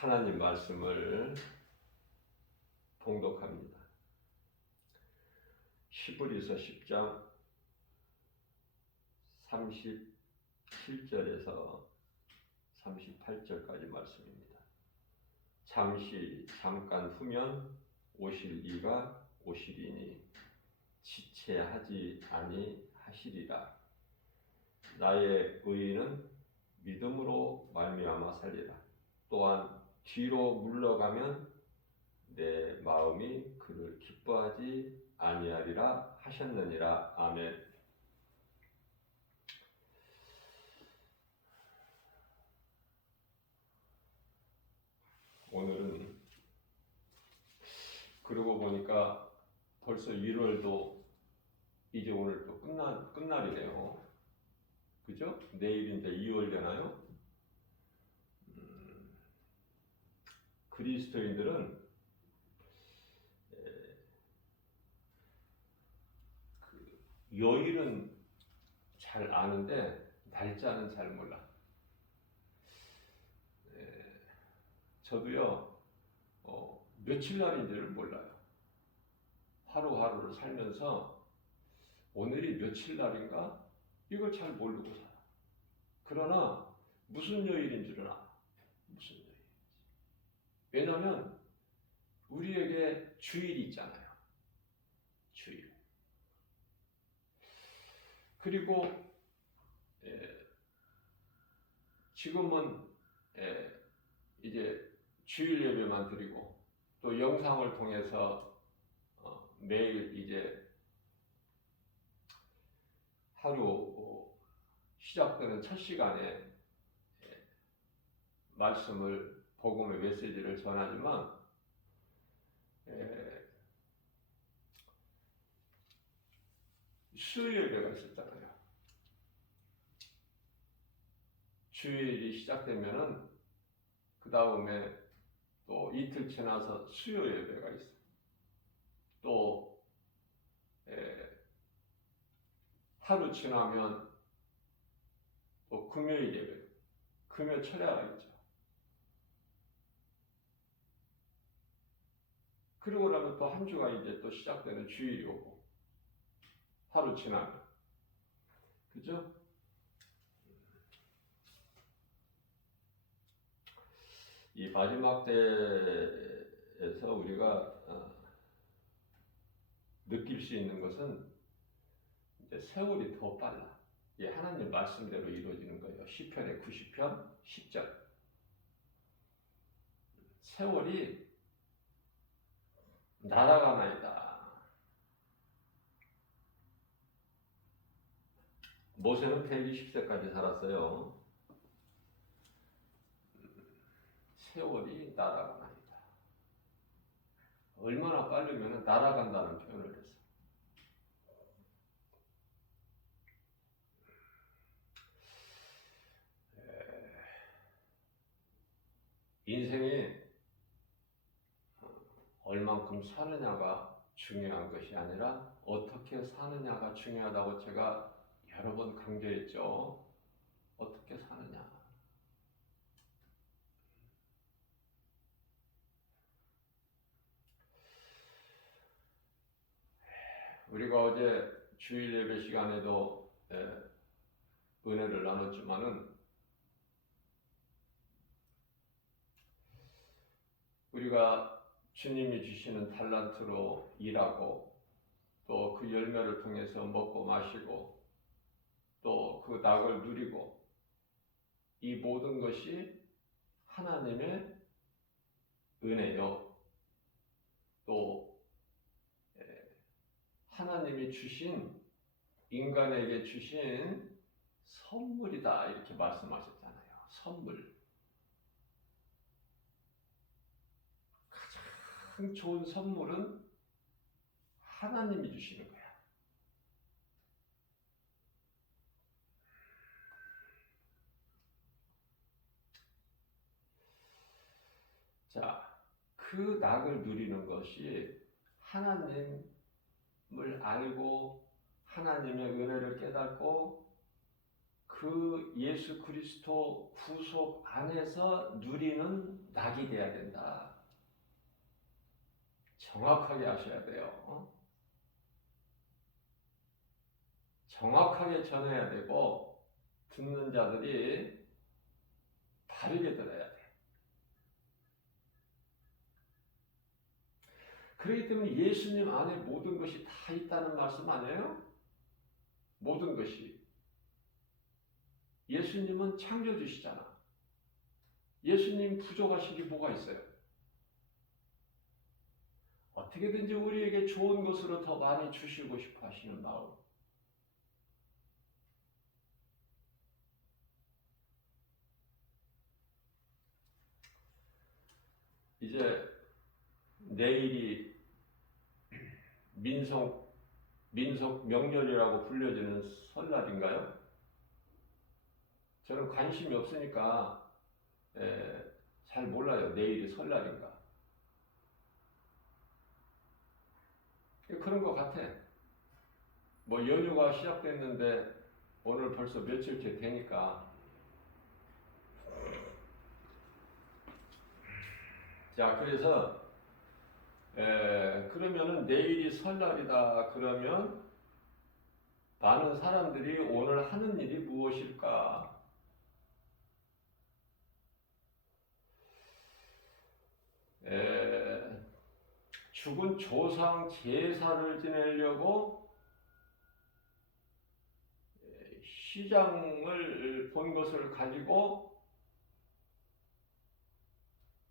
하나님 말씀을 봉독합니다. 히브리서 10장 37절에서 38절까지 말씀입니다. 잠깐 후면 오실 이가 오시리니 지체하지 아니하시리라. 나의 의인은 믿음으로 말미암아 살리라. 또한 뒤로 물러가면 내 마음이 그를 기뻐하지 아니하리라 하셨느니라. 아멘. 오늘은 그러고 보니까 벌써 1월도 이제 오늘 또 끝날이네요. 그죠? 내일 이제 2월 되나요? 그리스도인들은 요일은 잘 아는데 날짜는 잘 몰라. 저도요 며칠 날인지를 몰라요. 하루하루를 살면서 오늘이 며칠 날인가 이걸 잘 모르고 살아. 그러나 무슨 요일인 줄은 알아. 무슨 요일인지. 왜냐하면 우리에게 주일이 있잖아요. 주일. 그리고 지금은 이제 주일 예배만 드리고 또 영상을 통해서 매일 이제 하루 시작되는 첫 시간에 말씀을 복음의 메시지를 전하지만 수요일 예배가 있었잖아요. 주일이 시작되면은 그 다음에 또 이틀 지나서 수요 예배가 있어요. 또 하루 지나면 또 금요일 예배, 금요 철야가 있죠. 그러고 나면 또 한 주가 이제 또 시작되는 주일이 오고 하루 지나면, 그죠? 이 마지막 때에서 우리가 느낄 수 있는 것은 이제 세월이 더 빨라. 이게 하나님 말씀대로 이루어지는 거예요. 시편의 90편 10절. 세월이 날아가나이다. 모세는 120세까지 살았어요. 세월이 날아가나이다. 얼마나 빠르면 날아간다는 표현을 했어요. 인생이 얼만큼 사느냐가 중요한 것이 아니라 어떻게 사느냐가 중요하다고 제가 여러 번 강조했죠. 어떻게 사느냐. 우리가 어제 주일 예배 시간에도 은혜를 나눴지만은 우리가 주님이 주시는 달란트로 일하고 또 그 열매를 통해서 먹고 마시고 또 그 낙을 누리고 이 모든 것이 하나님의 은혜요. 또 하나님이 주신 인간에게 주신 선물이다 이렇게 말씀하셨잖아요. 선물. 가장 좋은 선물은 하나님이 주시는 거야. 자, 그 낙을 누리는 것이 하나님을 알고 하나님의 은혜를 깨닫고 그 예수 그리스도 구속 안에서 누리는 낙이 돼야 된다. 정확하게 하셔야 돼요. 정확하게 전해야 되고 듣는 자들이 바르게 들어야 돼. 그렇기 때문에 예수님 안에 모든 것이 다 있다는 말씀 아니에요? 모든 것이. 예수님은 창조주시잖아. 예수님 부족하신 게 뭐가 있어요? 어떻게든지 우리에게 좋은 것으로 더 많이 주시고 싶어 하시는 마음. 이제 내일이 민속 명절이라고 불려지는 설날인가요? 저는 관심이 없으니까 잘 몰라요. 내일이 설날인가. 그런 것 같아. 뭐 연휴가 시작됐는데 오늘 벌써 며칠째 되니까. 자, 그래서 그러면은 내일이 설날이다 그러면 많은 사람들이 오늘 하는 일이 무엇일까? 죽은 조상 제사를 지내려고 시장을 본 것을 가지고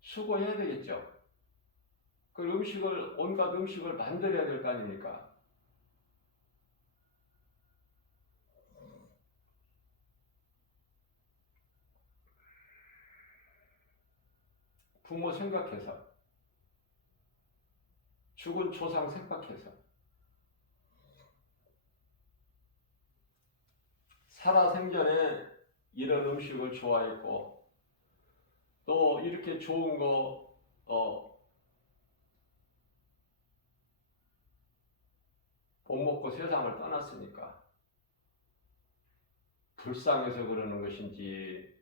수고해야 되겠죠. 그 온갖 음식을 만들어야 될 거 아닙니까? 부모 생각해서, 죽은 조상 생각해서, 살아생전에 이런 음식을 좋아했고, 또 이렇게 좋은 거, 못 먹고 세상을 떠났으니까, 불쌍해서 그러는 것인지,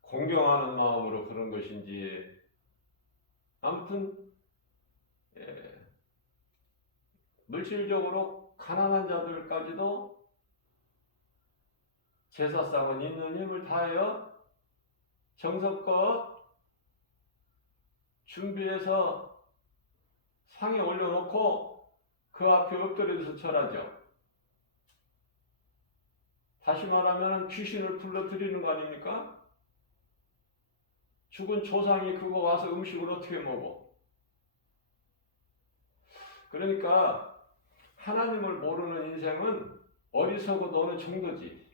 공경하는 마음으로 그런 것인지, 아무튼 물질적으로 가난한 자들까지도 제사상은 있는 힘을 다하여 정성껏 준비해서 상에 올려놓고 그 앞에 엎드려서 절하죠. 다시 말하면 귀신을 불러들이는 거 아닙니까? 죽은 조상이 그거 와서 음식을 어떻게 먹어? 그러니까 하나님을 모르는 인생은 어리석어도 어느 정도지.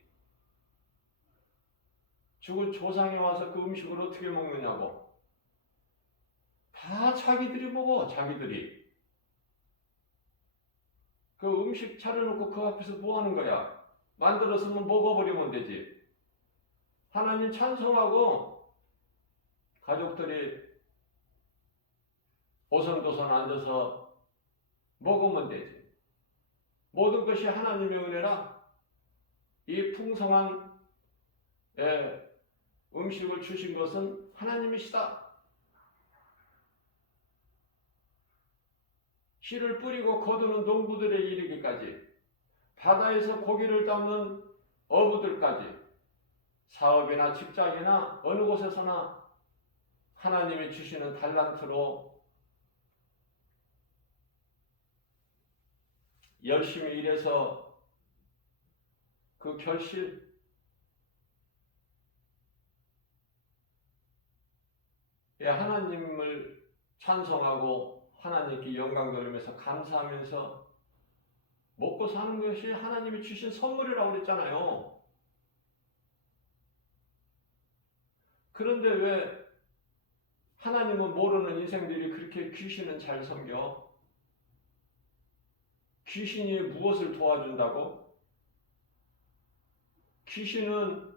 죽은 조상이 와서 그 음식을 어떻게 먹느냐고. 다 자기들이 먹어, 자기들이. 그 음식 차려놓고 그 앞에서 뭐 하는 거야? 만들었으면 먹어버리면 되지. 하나님 찬송하고 가족들이 오선도선 앉아서 먹으면 되지. 모든 것이 하나님의 은혜라. 이 풍성한 음식을 주신 것은 하나님이시다. 씨를 뿌리고 거두는 농부들에 이르기까지, 바다에서 고기를 잡는 어부들까지, 사업이나 직장이나 어느 곳에서나 하나님이 주시는 달란트로 열심히 일해서 그 결실, 하나님을 찬송하고 하나님께 영광 돌리면서 감사하면서 먹고 사는 것이 하나님이 주신 선물이라고 그랬잖아요. 그런데 왜 하나님은 모르는 인생들이 그렇게 귀신은 잘 섬겨? 귀신이 무엇을 도와준다고? 귀신은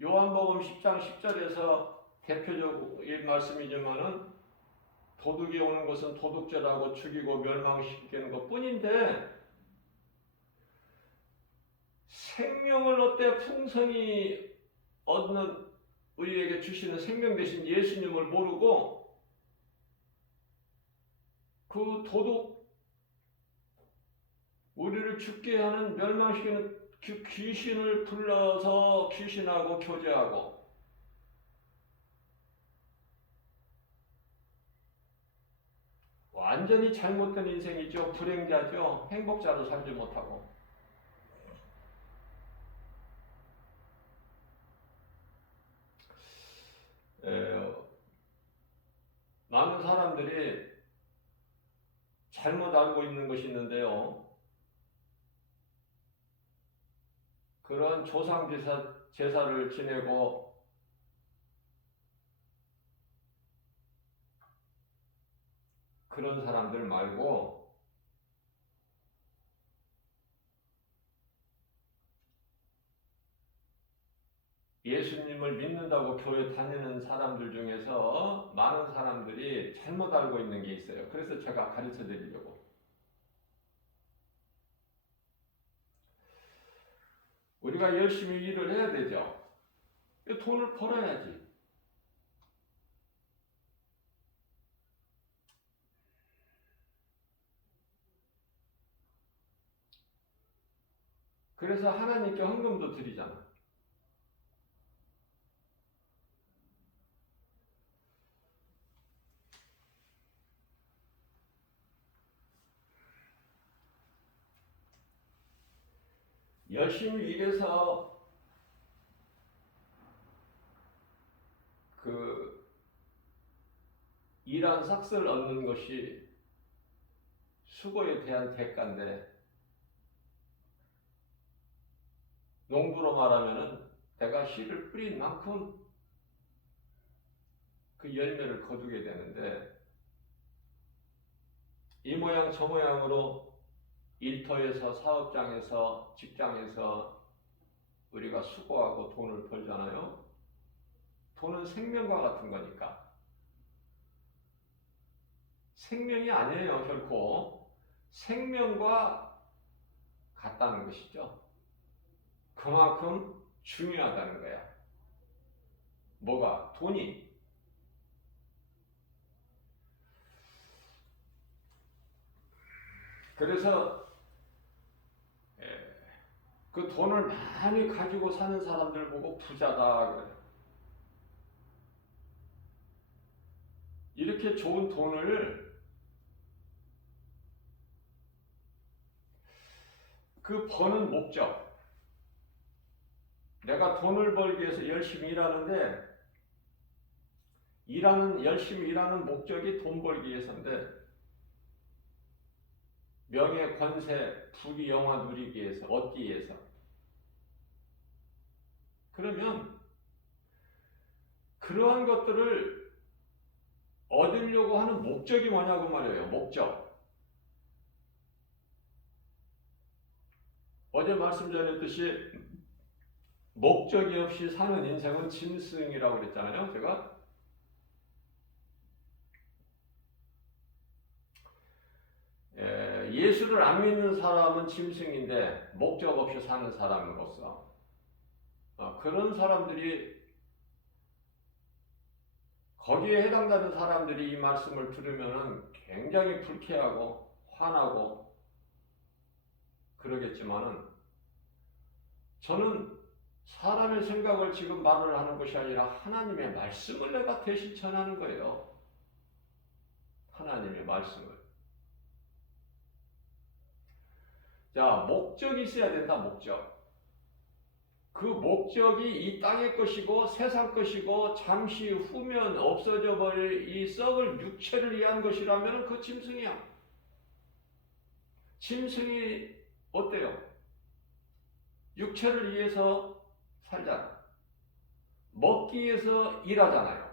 요한복음 10장 10절에서 대표적인 말씀이지만은 도둑이 오는 것은 도둑질하고 죽이고 멸망시키는 것뿐인데 생명을 어때 풍성히 얻는 우리에게 주시는 생명 되신 예수님을 모르고 그 도둑 우리를 죽게 하는 멸망시키는 그 귀신을 불러서 귀신하고 교제하고 완전히 잘못된 인생이죠. 불행자죠. 행복자로 살지 못하고. 많은 사람들이 잘못 알고 있는 것이 있는데요. 그런 조상 제사를 지내고 그런 사람들 말고 예수님을 믿는다고 교회 다니는 사람들 중에서 많은 사람들이 잘못 알고 있는 게 있어요. 그래서 제가 가르쳐 드리려고. 우리가 열심히 일을 해야 되죠. 돈을 벌어야지. 그래서 하나님께 헌금도 드리잖아. 열심히 일해서 그 일한 삭스를 얻는 것이 수고에 대한 대가인데 농부로 말하면은 내가 씨를 뿌린 만큼 그 열매를 거두게 되는데 이 모양 저 모양으로 일터에서 사업장에서 직장에서 우리가 수고하고 돈을 벌잖아요. 돈은 생명과 같은 거니까. 생명이 아니에요, 결코. 생명과 같다는 것이죠. 그만큼 중요하다는 거야. 뭐가? 돈이. 그래서 그 돈을 많이 가지고 사는 사람들 보고 부자다 그래요. 이렇게 좋은 돈을 그 버는 목적, 내가 돈을 벌기 위해서 열심히 일하는데 열심히 일하는 목적이 돈 벌기 위해서인데 명예, 권세, 부귀, 영화 누리기 위해서, 얻기 위해서. 그러면 그러한 것들을 얻으려고 하는 목적이 뭐냐고 말이에요. 목적. 어제 말씀드렸듯이 목적이 없이 사는 인생은 짐승이라고 그랬잖아요. 제가 예수를 안 믿는 사람은 짐승인데 목적 없이 사는 사람으로서 그런 사람들이 거기에 해당되는 사람들이 이 말씀을 들으면 굉장히 불쾌하고 화나고 그러겠지만은 저는 사람의 생각을 지금 말을 하는 것이 아니라 하나님의 말씀을 내가 대신 전하는 거예요. 하나님의 말씀을. 자, 목적이 있어야 된다, 목적. 그 목적이 이 땅의 것이고 세상 것이고 잠시 후면 없어져 버릴 이 썩을 육체를 위한 것이라면 그 짐승이야. 짐승이 어때요? 육체를 위해서 살잖아. 먹기 위해서 일하잖아요.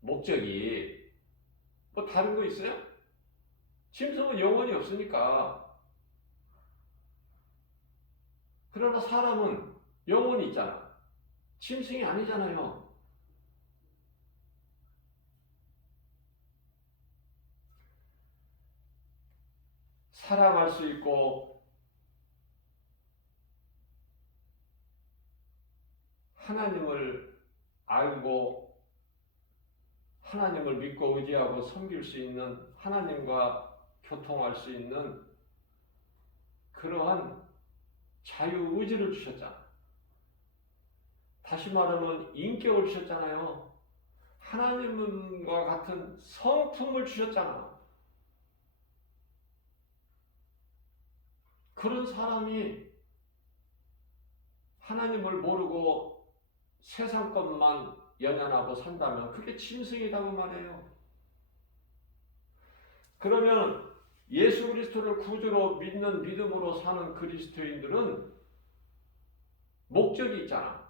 목적이. 뭐 다른 거 있어요? 짐승은 영혼이 없으니까. 그러나 사람은 영혼이 있잖아. 짐승이 아니잖아요. 사랑할 수 있고 하나님을 알고 하나님을 믿고 의지하고 섬길 수 있는, 하나님과 교통할 수 있는 그러한 자유의지를 주셨잖아. 다시 말하면 인격을 주셨잖아요. 하나님과 같은 성품을 주셨잖아. 그런 사람이 하나님을 모르고 세상 것만 연연하고 산다면 그게 짐승이라고 말해요. 그러면 예수 그리스도를 구주로 믿는 믿음으로 사는 그리스도인들은 목적이 있잖아.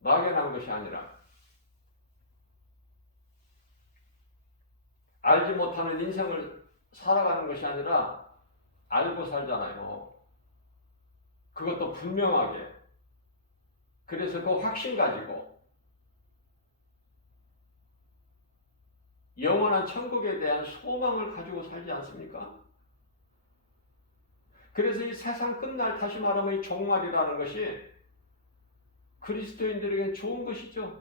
막연한 것이 아니라. 알지 못하는 인생을 살아가는 것이 아니라 알고 살잖아요. 그것도 분명하게. 그래서 그 확신 가지고 영원한 천국에 대한 소망을 가지고 살지 않습니까? 그래서 이 세상 끝날, 다시 말하면 이 종말이라는 것이 그리스도인들에게 좋은 것이죠.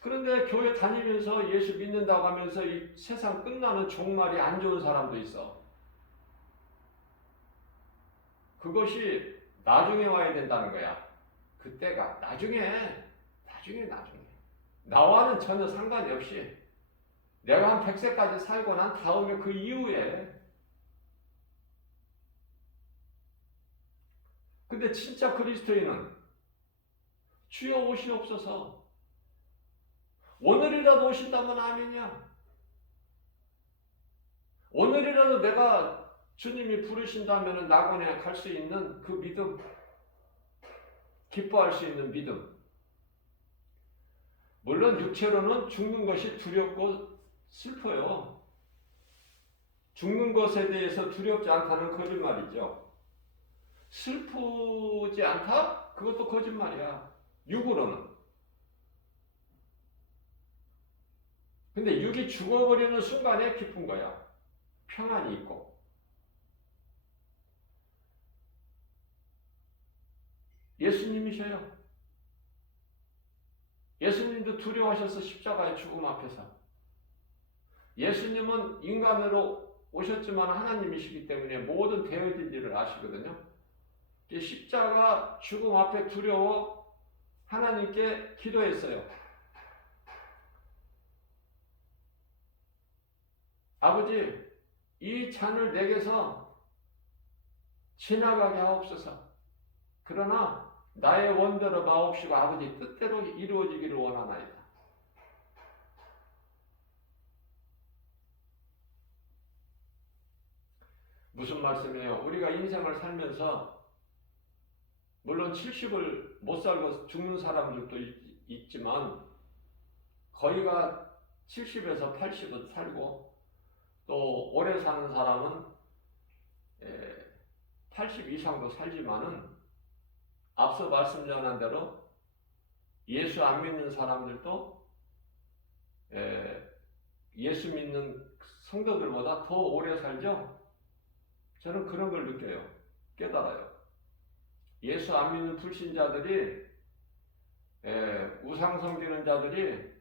그런데 교회 다니면서 예수 믿는다고 하면서 이 세상 끝나는 종말이 안 좋은 사람도 있어. 그것이 나중에 와야 된다는 거야. 그때가 나중에. 나와는 전혀 상관이 없이 내가 한 100세까지 살고 난 다음에 그 이후에. 근데 진짜 그리스도인은 주여 오시옵소서. 오늘이라도 오신다면 아멘이야. 오늘이라도 내가 주님이 부르신다면 낙원에 갈 수 있는 그 믿음, 기뻐할 수 있는 믿음. 물론 육체로는 죽는 것이 두렵고 슬퍼요. 죽는 것에 대해서 두렵지 않다는 거짓말이죠. 슬프지 않다? 그것도 거짓말이야. 육으로는. 근데 육이 죽어버리는 순간에 기쁜 거야. 평안이 있고. 예수님이셔요. 예수님도 두려워하셔서 십자가의 죽음 앞에서. 예수님은 인간으로 오셨지만 하나님이시기 때문에 모든 되어질 일을 아시거든요. 십자가 죽음 앞에 두려워 하나님께 기도했어요. 아버지, 이 잔을 내게서 지나가게 하옵소서. 그러나 나의 원대로 마옵시고 아버지 뜻대로 이루어지기를 원하나이다. 무슨 말씀이에요? 우리가 인생을 살면서 물론 70을 못 살고 죽는 사람들도 있지만 거의가 70에서 80은 살고 또 오래 사는 사람은 80 이상도 살지만은 앞서 말씀 전한 대로 예수 안 믿는 사람들도 예수 믿는 성도들보다 더 오래 살죠? 저는 그런 걸 느껴요. 깨달아요. 예수 안 믿는 불신자들이 우상 섬기는 자들이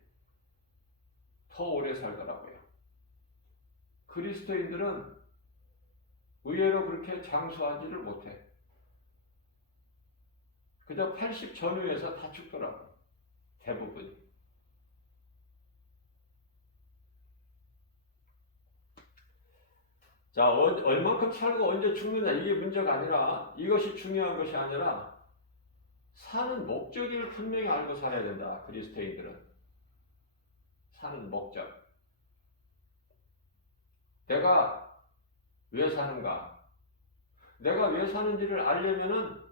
더 오래 살더라고요. 그리스도인들은 의외로 그렇게 장수하지를 못해. 그저 80 전후에서 다 죽더라고요. 대부분이. 자, 얼만큼 살고 언제 죽느냐 이게 문제가 아니라, 이것이 중요한 것이 아니라 사는 목적을 분명히 알고 살아야 된다. 그리스도인들은 사는 목적. 내가 왜 사는가? 내가 왜 사는지를 알려면은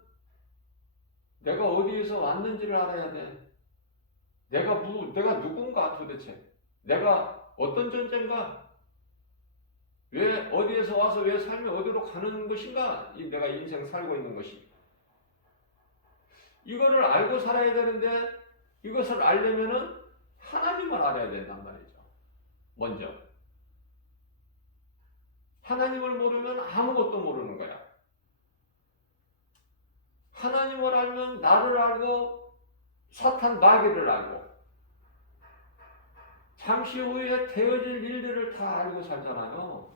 내가 어디에서 왔는지를 알아야 돼. 내가 누군가 도대체? 내가 어떤 존재인가? 왜 어디에서 와서 왜 삶이 어디로 가는 것인가? 내가 인생 살고 있는 것이. 이거를 알고 살아야 되는데 이것을 알려면은 하나님을 알아야 된단 말이죠. 먼저. 하나님을 모르면 아무것도 모르는 거야. 하나님을 알면 나를 알고 사탄 마귀를 알고 잠시 후에 되어질 일들을 다 알고 살잖아요.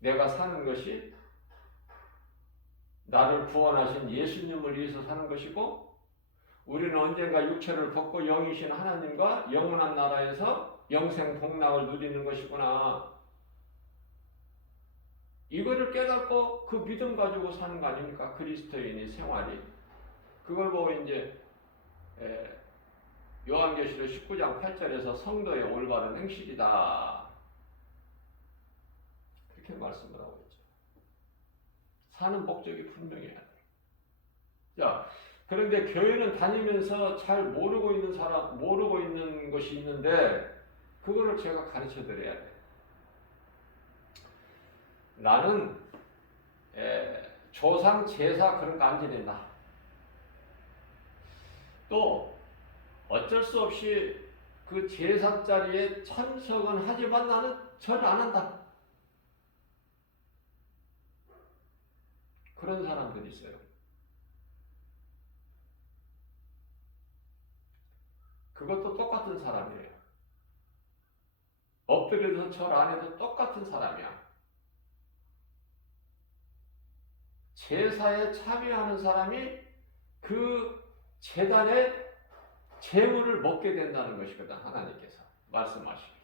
내가 사는 것이 나를 구원하신 예수님을 위해서 사는 것이고 우리는 언젠가 육체를 벗고 영이신 하나님과 영원한 나라에서 영생 복락을 누리는 것이구나. 이거를 깨닫고 그 믿음 가지고 사는 거 아닙니까? 그리스도인의 생활이. 그걸 보고 이제 요한계시록 19장 8절에서 성도의 올바른 행실이다. 그렇게 말씀을 하고 있죠. 사는 목적이 분명해야 돼. 자, 그런데 교회는 다니면서 잘 모르고 있는 것이 있는데, 그거를 제가 가르쳐 드려야 돼. 나는, 조상, 제사 그런 거 안 지낸다. 또, 어쩔 수 없이 그 제사 자리에 참석은 하지만 나는 절 안 한다. 그런 사람들이 있어요. 그것도 똑같은 사람이에요. 엎드려서 절 안 해도 똑같은 사람이야. 제사에 참여하는 사람이 그 제단의 제물을 먹게 된다는 것이거든. 하나님께서 말씀하시기를.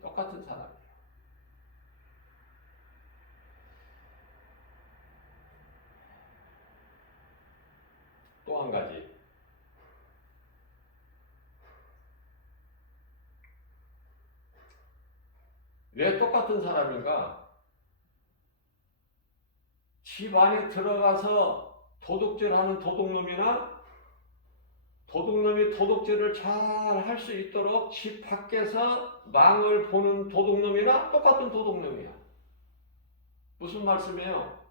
똑같은 사람이에요. 또 한 가지, 왜 똑같은 사람인가? 집 안에 들어가서 도둑질하는 도둑놈이나 도둑놈이 도둑질을 잘 할 수 있도록 집 밖에서 망을 보는 도둑놈이나 똑같은 도둑놈이야. 무슨 말씀이에요?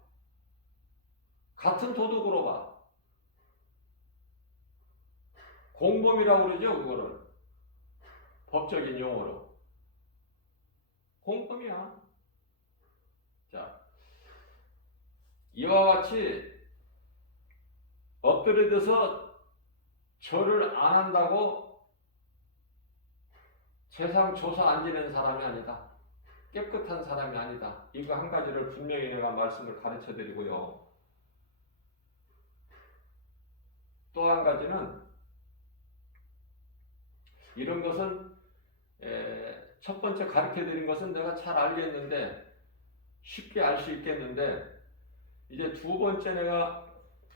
같은 도둑으로 봐. 공범이라고 그러죠, 그거를. 법적인 용어로. 공범이야. 자, 이와 같이 엎드려서 절을 안 한다고 세상 조사 안 지내는 사람이 아니다. 깨끗한 사람이 아니다. 이거 한 가지를 분명히 내가 말씀을 가르쳐 드리고요. 또 한 가지는 이런 것은 첫 번째 가르쳐 드린 것은 내가 잘 알겠는데 쉽게 알 수 있겠는데 이제 두 번째 내가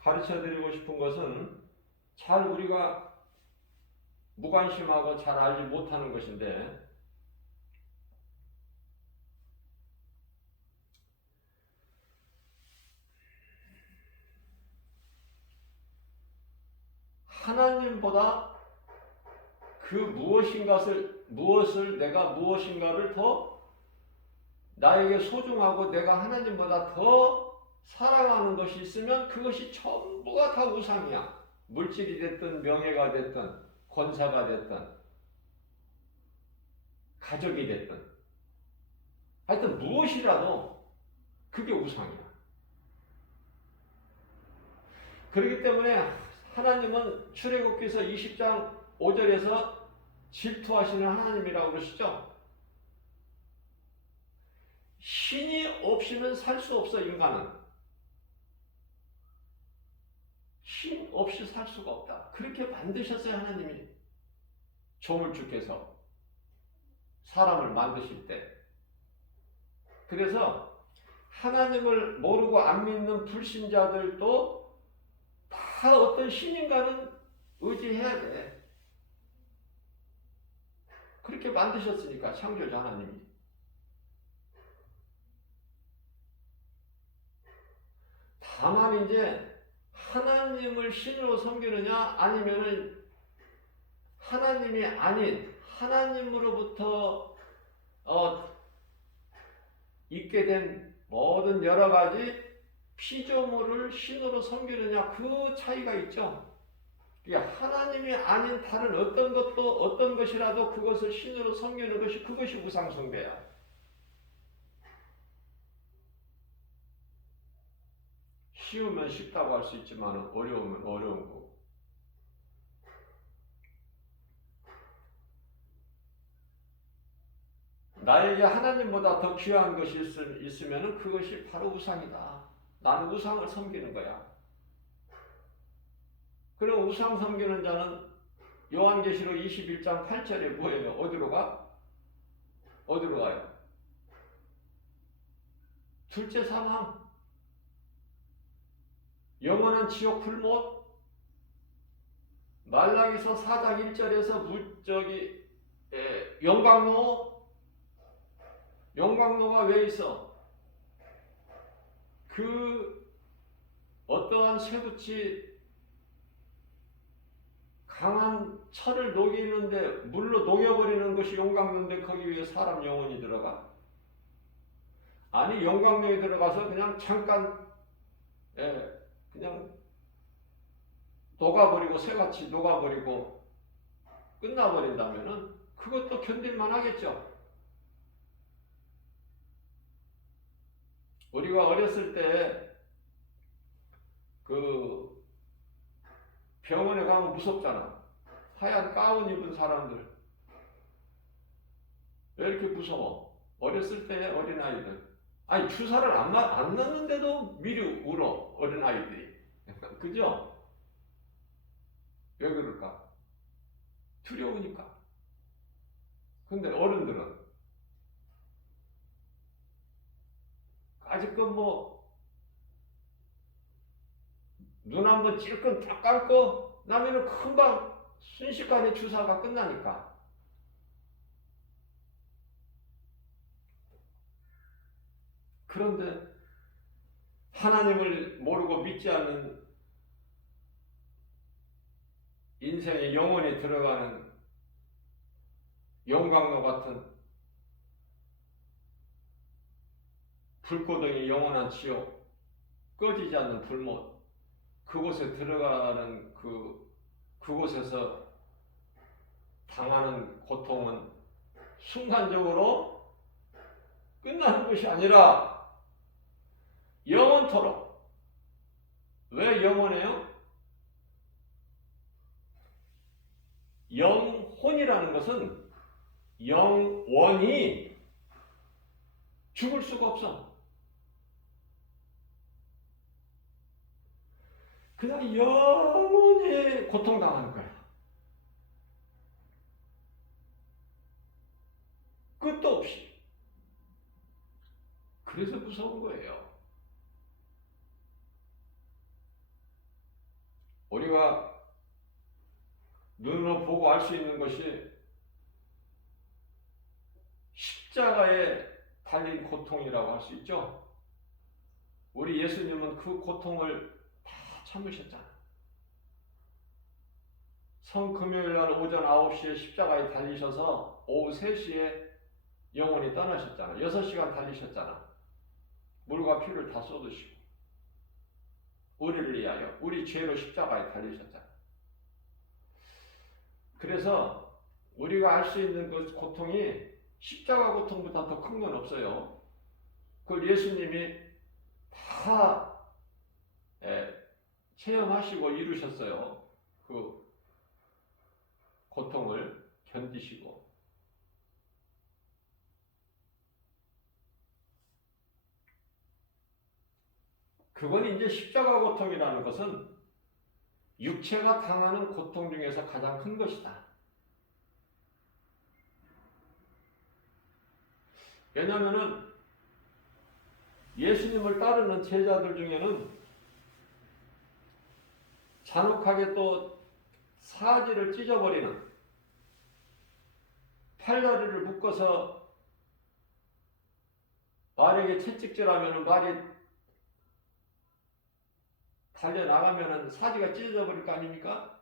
가르쳐 드리고 싶은 것은 잘 우리가 무관심하고 잘 알지 못하는 것인데 하나님보다 그 무엇을 내가 무엇인가를 더 나에게 소중하고 내가 하나님보다 더 사랑하는 것이 있으면 그것이 전부가 다 우상이야. 물질이 됐든 명예가 됐든 권사가 됐든 가족이 됐든 하여튼 무엇이라도 그게 우상이야. 그렇기 때문에 하나님은 출애굽기서 20장 5절에서 질투하시는 하나님이라고 그러시죠. 신이 없이는 살 수 없어. 인간은 신 없이 살 수가 없다. 그렇게 만드셨어요. 하나님이 조물주께서 사람을 만드실 때. 그래서 하나님을 모르고 안 믿는 불신자들도 다 어떤 신인가는 의지해야 돼. 그렇게 만드셨으니까 창조주 하나님이. 다만 이제 하나님을 신으로 섬기느냐 아니면은 하나님이 아닌 하나님으로부터 있게 된 모든 여러 가지 피조물을 신으로 섬기느냐 그 차이가 있죠. 하나님이 아닌 다른 어떤 것도 어떤 것이라도 그것을 신으로 섬기는 것이 그것이 우상숭배야. 쉬우면 쉽다고 할 수 있지만 어려우면 어려운 거고. 나에게 하나님보다 더 귀한 것이 있으면 그것이 바로 우상이다. 나는 우상을 섬기는 거야. 그럼 우상 섬기는 자는 요한계시록 21장 8절에 뭐예요? 어디로 가? 어디로 가요? 둘째 사망, 영원한 지옥 불못, 말라기서 4장 1절에서 영광로가 왜 있어? 그 어떠한 쇠붙이 강한 철을 녹이는데 물로 녹여버리는 것이 영광로인데 거기 위에 사람 영혼이 들어가? 아니, 영광로에 들어가서 그냥 잠깐 그냥 녹아버리고 쇠같이 녹아버리고 끝나버린다면은 그것도 견딜만 하겠죠. 우리가 어렸을 때 그 병원에 가면 무섭잖아. 하얀 가운 입은 사람들 왜 이렇게 무서워? 어렸을 때 어린아이들, 아니 주사를 안 넣는데도 미리 울어 어린아이들이. 그죠? 왜 그럴까? 두려우니까. 근데 어른들은 아직껏 눈 한번 찔끔 딱 감고 나면은 금방 순식간에 주사가 끝나니까. 그런데 하나님을 모르고 믿지 않는 인생의 영혼이 들어가는 영광로 같은 불고등이 영원한 지옥, 꺼지지 않는 불못, 그곳에 들어가는 그곳에서 당하는 고통은 순간적으로 끝나는 것이 아니라 영원토록. 왜 영원해요? 영혼이라는 것은 영원히 죽을 수가 없어. 그냥 영원히 고통당하는 거야. 끝도 없이. 그래서 무서운 거예요. 우리가 눈으로 보고 알 수 있는 것이 십자가에 달린 고통이라고 할 수 있죠. 우리 예수님은 그 고통을 다 참으셨잖아. 성금요일날 오전 9시에 십자가에 달리셔서 오후 3시에 영원히 떠나셨잖아. 6시간 달리셨잖아. 물과 피를 다 쏟으시고 우리를 위하여 우리 죄로 십자가에 달리셨잖아. 그래서 우리가 알 수 있는 그 고통이 십자가 고통보다 더 큰 건 없어요. 그걸 예수님이 다 체험하시고 이루셨어요. 그 고통을 견디시고. 그건 이제 십자가 고통이라는 것은 육체가 당하는 고통 중에서 가장 큰 것이다. 왜냐하면은 예수님을 따르는 제자들 중에는 잔혹하게 또 사지를 찢어버리는, 팔다리를 묶어서 말에게 채찍질하면 말이 달려나가면 사지가 찢어져 버릴 거 아닙니까?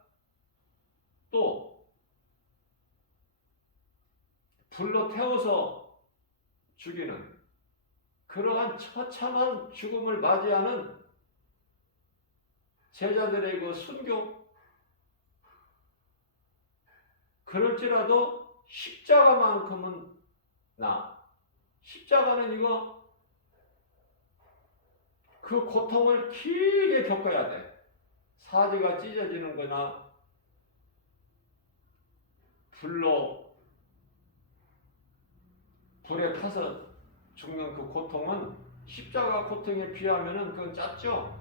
또 불로 태워서 죽이는 그러한 처참한 죽음을 맞이하는 제자들의 그 순교, 그럴지라도 십자가만큼은 십자가는 이거 그 고통을 길게 겪어야 돼. 사지가 찢어지는 거나 불에 타서 죽는 그 고통은 십자가 고통에 비하면은 그건 짰죠.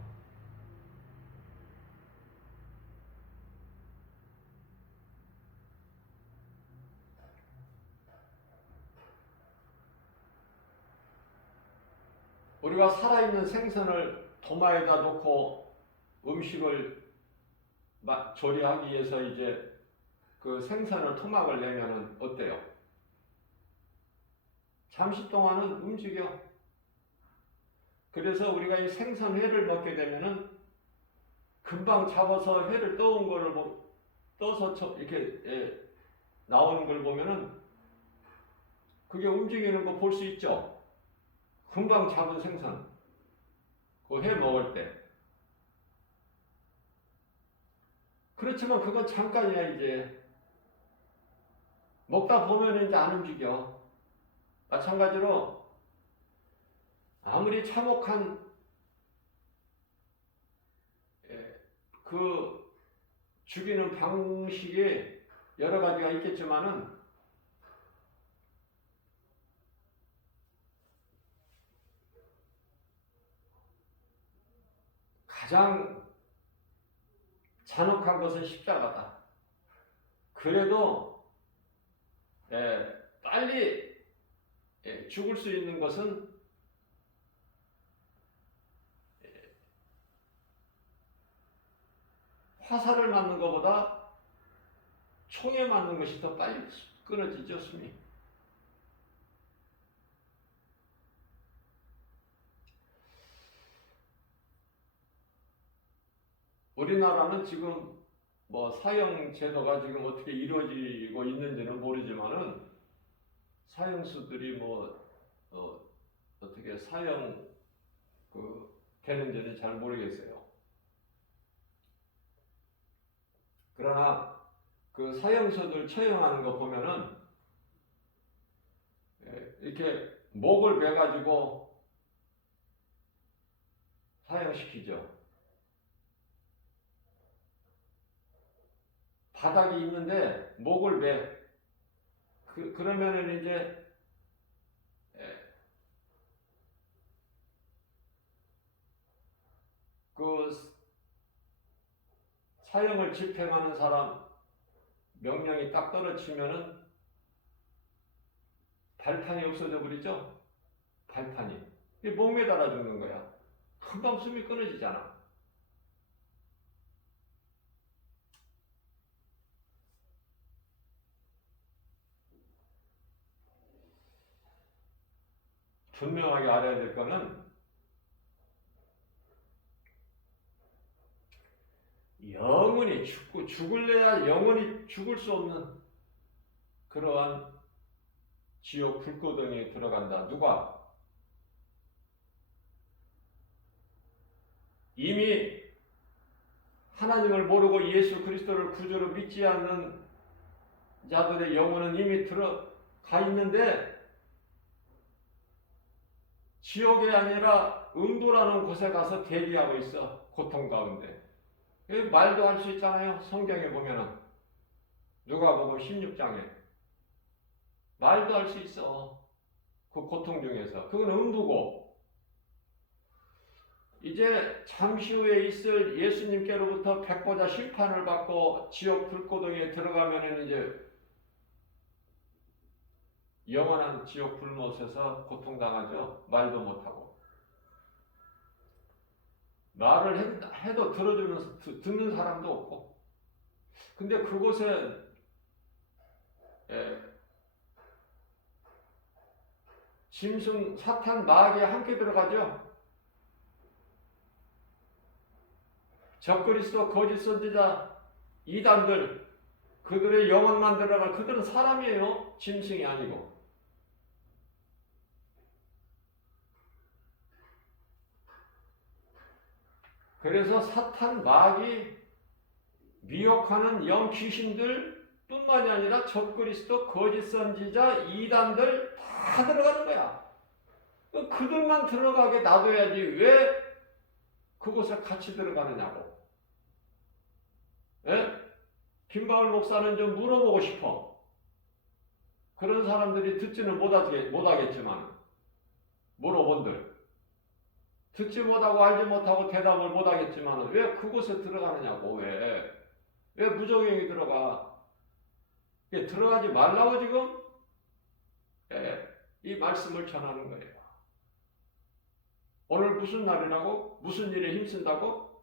우리가 살아있는 생선을 도마에다 놓고 음식을 조리하기 위해서 이제 그 생선을 토막을 내면은 어때요? 잠시 동안은 움직여. 그래서 우리가 이 생선회를 먹게 되면은 금방 잡아서 회를 떠온 거를 떠서 이렇게 나오는 걸 보면은 그게 움직이는 거 볼 수 있죠? 금방 잡은 생선. 그 회 먹을 때. 그렇지만 그건 잠깐이야, 이제. 먹다 보면 이제 안 움직여. 마찬가지로 아무리 참혹한 그 죽이는 방식이 여러 가지가 있겠지만은 가장 잔혹한 것은 십자가다. 그래도 빨리 죽을 수 있는 것은 화살을 맞는 것보다 총에 맞는 것이 더 빨리 끊어지죠, 숨이. 우리나라는 지금 뭐 사형 제도가 지금 어떻게 이루어지고 있는지는 모르지만은 사형수들이 어떻게 사형 되는지는 잘 모르겠어요. 그러나 그 사형수들 처형하는 거 보면은 이렇게 목을 베가지고 사형시키죠. 바닥이 있는데 목을 매. 그러면은 이제 그 사형을 집행하는 사람 명령이 딱 떨어지면은 발판이 없어져 버리죠. 발판이. 목 매달아 죽는 거야. 금방 숨이 끊어지잖아. 분명하게 알아야 될 거는 영원히 죽을래야 영원히 죽을 수 없는 그러한 지옥 불구덩이에 들어간다. 누가? 이미 하나님을 모르고 예수 그리스도를 구주로 믿지 않는 자들의 영혼은 이미 들어가 있는데 지옥이 아니라 음부라는 곳에 가서 대기하고 있어. 고통 가운데. 말도 할 수 있잖아요. 성경에 보면은 누가복음 16장에 말도 할 수 있어. 그 고통 중에서. 그건 음부고 이제 잠시 후에 있을 예수님께로부터 백보자 심판을 받고 지옥 불고동에 들어가면은 이제 영원한 지옥 불못에서 고통당하죠. 말도 못하고. 말을 해도 듣는 사람도 없고. 근데 그곳에 짐승, 사탄, 마귀에 함께 들어가죠. 적그리스도, 거짓 선지자, 이단들, 그들의 영혼만 들어갈, 그들은 사람이에요. 짐승이 아니고. 그래서 사탄, 마귀, 미혹하는 영 귀신들, 뿐만이 아니라 적그리스도, 거짓 선지자, 이단들 다 들어가는 거야. 그들만 들어가게 놔둬야지 왜 그곳에 같이 들어가느냐고. 예? 김가을 목사는 좀 물어보고 싶어. 그런 사람들이 듣지는 못하겠지만 물어본들 듣지 못하고 알지 못하고 대답을 못하겠지만 왜 그곳에 들어가느냐고. 왜 무적행이 들어가. 들어가지 말라고 지금 이 말씀을 전하는 거예요. 오늘 무슨 날이라고? 무슨 일에 힘쓴다고?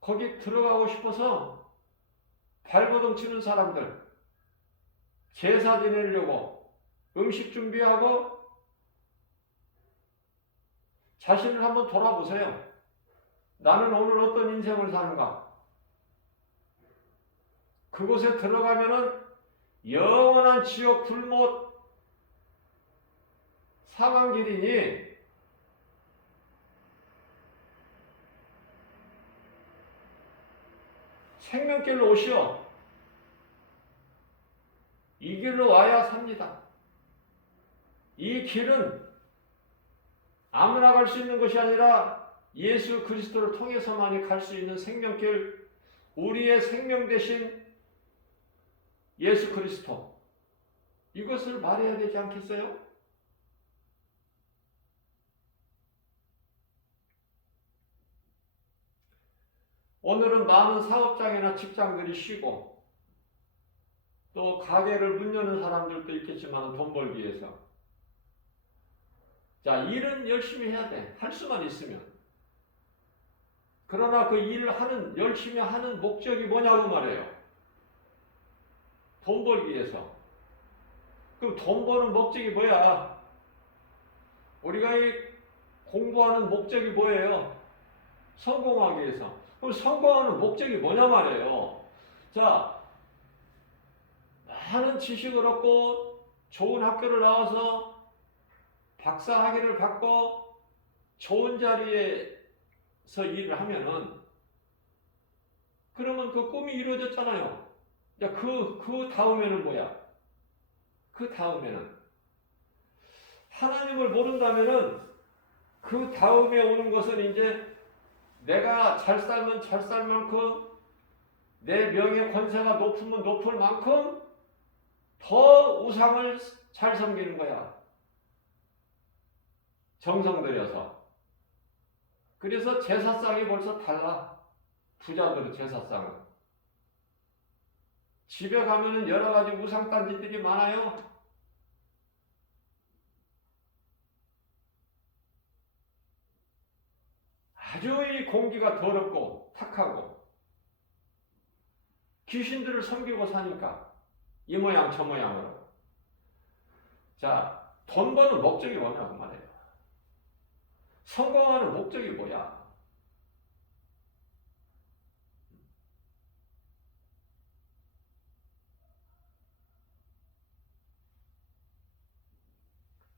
거기 들어가고 싶어서 발버둥 치는 사람들, 제사 지내려고 음식 준비하고 자신을 한번 돌아보세요. 나는 오늘 어떤 인생을 사는가? 그곳에 들어가면은 영원한 지옥 불못 사망길이니 생명길로 오시오. 이 길로 와야 삽니다. 이 길은 아무나 갈 수 있는 것이 아니라 예수 그리스도를 통해서만이 갈 수 있는 생명길, 우리의 생명 대신 예수 그리스도, 이것을 말해야 되지 않겠어요? 오늘은 많은 사업장이나 직장들이 쉬고 또 가게를 문 여는 사람들도 있겠지만 돈 벌기 위해서. 자, 일은 열심히 해야 돼. 할 수만 있으면. 그러나 그 일을 열심히 하는 목적이 뭐냐고 말해요. 돈 벌기 위해서. 그럼 돈 버는 목적이 뭐야? 우리가 이 공부하는 목적이 뭐예요? 성공하기 위해서. 그럼 성공하는 목적이 뭐냐 말이에요. 자, 많은 지식을 얻고 좋은 학교를 나와서 박사 학위를 받고 좋은 자리에서 일을 하면은 그러면 그 꿈이 이루어졌잖아요. 야, 그 다음에는 뭐야? 그 다음에는 하나님을 모른다면은 그 다음에 오는 것은 이제 내가 잘 살면 잘 살 만큼 내 명예 권세가 높으면 높을 만큼 더 우상을 잘 섬기는 거야. 정성 들여서. 그래서 제사상이 벌써 달라. 부자들의 제사상은. 집에 가면은 여러 가지 우상단지들이 많아요. 아주 이 공기가 더럽고 탁하고 귀신들을 섬기고 사니까 이 모양 저 모양으로. 자, 돈 버는 목적이 뭐냐고 말해요. 성공하는 목적이 뭐야?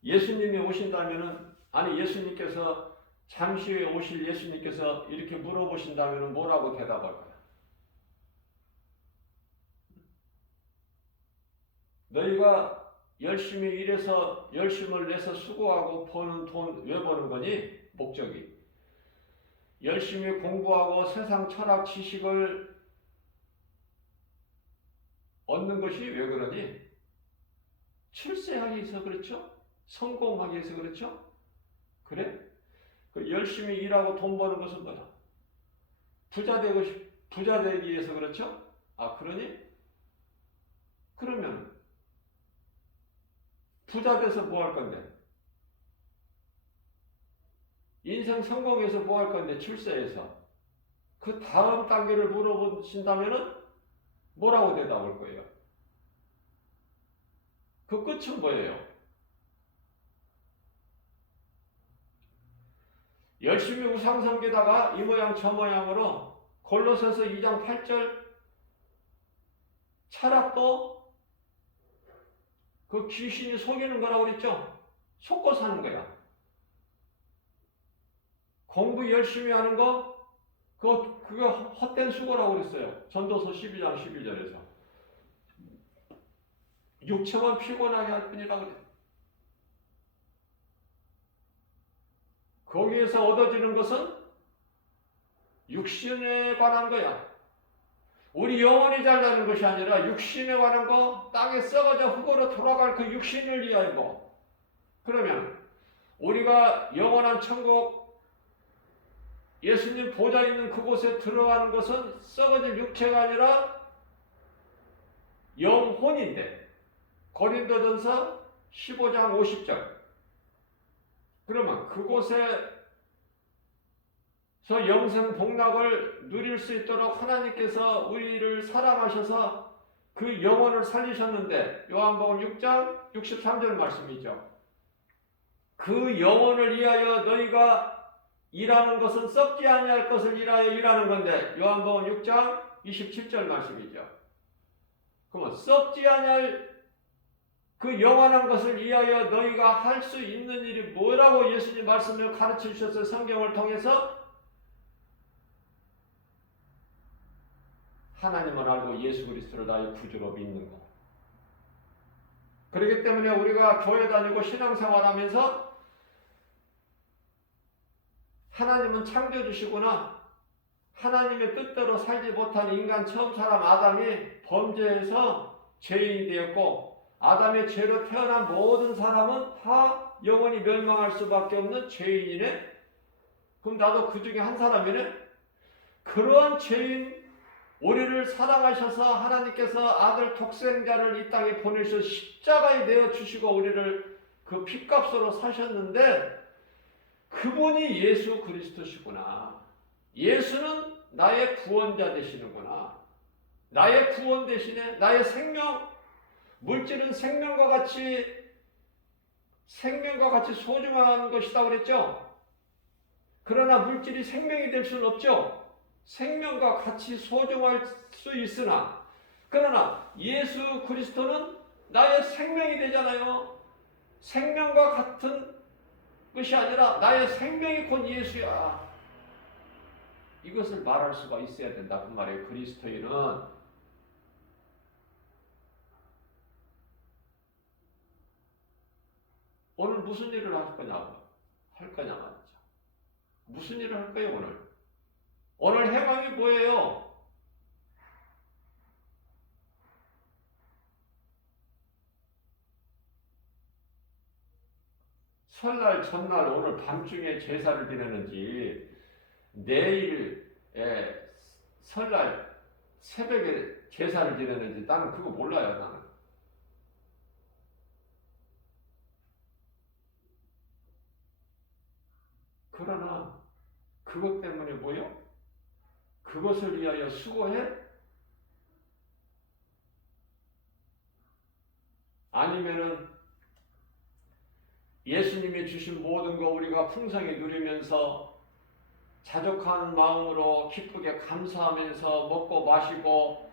예수님이 오신다면은, 아니 예수님께서 잠시 후에 오실 예수님께서 이렇게 물어보신다면은 뭐라고 대답할 거야? 너희가 열심히 일해서 열심을 내서 수고하고 버는 돈 왜 버는 거니? 목적이. 열심히 공부하고 세상 철학 지식을 얻는 것이 왜 그러니? 출세하기 위해서 그렇죠? 성공하기 위해서 그렇죠? 그래? 그 열심히 일하고 돈 버는 것은 뭐야? 부자 되기 위해서 그렇죠? 아, 그러니? 그러면 부자 돼서 뭐 할 건데? 인생 성공해서 뭐 할 건데? 출세해서. 그 다음 단계를 물어보신다면은 뭐라고 대답할 거예요? 그 끝은 뭐예요? 열심히 우상 섬기다가 이 모양 저 모양으로 골로새서 2장 8절 철학도 그 귀신이 속이는 거라고 그랬죠? 속고 사는 거야. 공부 열심히 하는 거 그거 헛된 수고라고 그랬어요. 전도서 12장 12절에서. 육체만 피곤하게 할 뿐이라고 그래요. 거기에서 얻어지는 것은 육신에 관한 거야. 우리 영혼이 잘나는 것이 아니라 육신에 관한 거, 땅에 썩어져 흙으로 돌아갈 그 육신을 위하여. 그러면 우리가 영원한 천국, 예수님 보좌 있는 그곳에 들어가는 것은 썩어질 육체가 아니라 영혼인데, 고린도전서 15장 50절. 그러면 그곳에서 영생 복락을 누릴 수 있도록 하나님께서 우리를 사랑하셔서 그 영혼을 살리셨는데, 요한복음 6장 63절 말씀이죠. 그 영혼을 위하여 너희가 일하는 것은 썩지 아니할 것을 위하여 일하는 건데, 요한복음 6장 27절 말씀이죠. 그러면 썩지 아니할 그 영원한 것을 위하여 너희가 할 수 있는 일이 뭐라고 예수님 말씀을 가르쳐 주셨어요. 성경을 통해서 하나님을 알고 예수 그리스도를 나의 구주로 믿는 것. 그렇기 때문에 우리가 교회 다니고 신앙생활하면서 하나님은 창조주시구나, 하나님의 뜻대로 살지 못한 인간 처음 사람 아담이 범죄해서 죄인이 되었고, 아담의 죄로 태어난 모든 사람은 다 영원히 멸망할 수밖에 없는 죄인이네? 그럼 나도 그 중에 한 사람이네? 그러한 죄인, 우리를 사랑하셔서 하나님께서 아들 독생자를 이 땅에 보내셔서 십자가에 내어주시고 우리를 그 핏값으로 사셨는데, 그분이 예수 그리스도시구나. 예수는 나의 구원자 되시는구나. 나의 구원 대신에 나의 생명, 물질은 생명과 같이 소중한 것이다 그랬죠. 그러나 물질이 생명이 될 수는 없죠. 생명과 같이 소중할 수 있으나, 그러나 예수 그리스도는 나의 생명이 되잖아요. 생명과 같은 것이 아니라 나의 생명이 곧 예수야. 이것을 말할 수가 있어야 된다 그 말이에요. 그리스도인은 오늘 무슨 일을 할 거냐 말이죠. 무슨 일을 할 거예요 오늘? 오늘 해방이 뭐예요? 설날 전날 오늘 밤중에 제사를 지내는지, 내일 설날 새벽에 제사를 지내는지 나는 그거 몰라요. 나는. 그러나 그것 때문에 뭐요? 그것을 위하여 수고해? 아니면은 예수님이 주신 모든 거 우리가 풍성히 누리면서 자족한 마음으로 기쁘게 감사하면서 먹고 마시고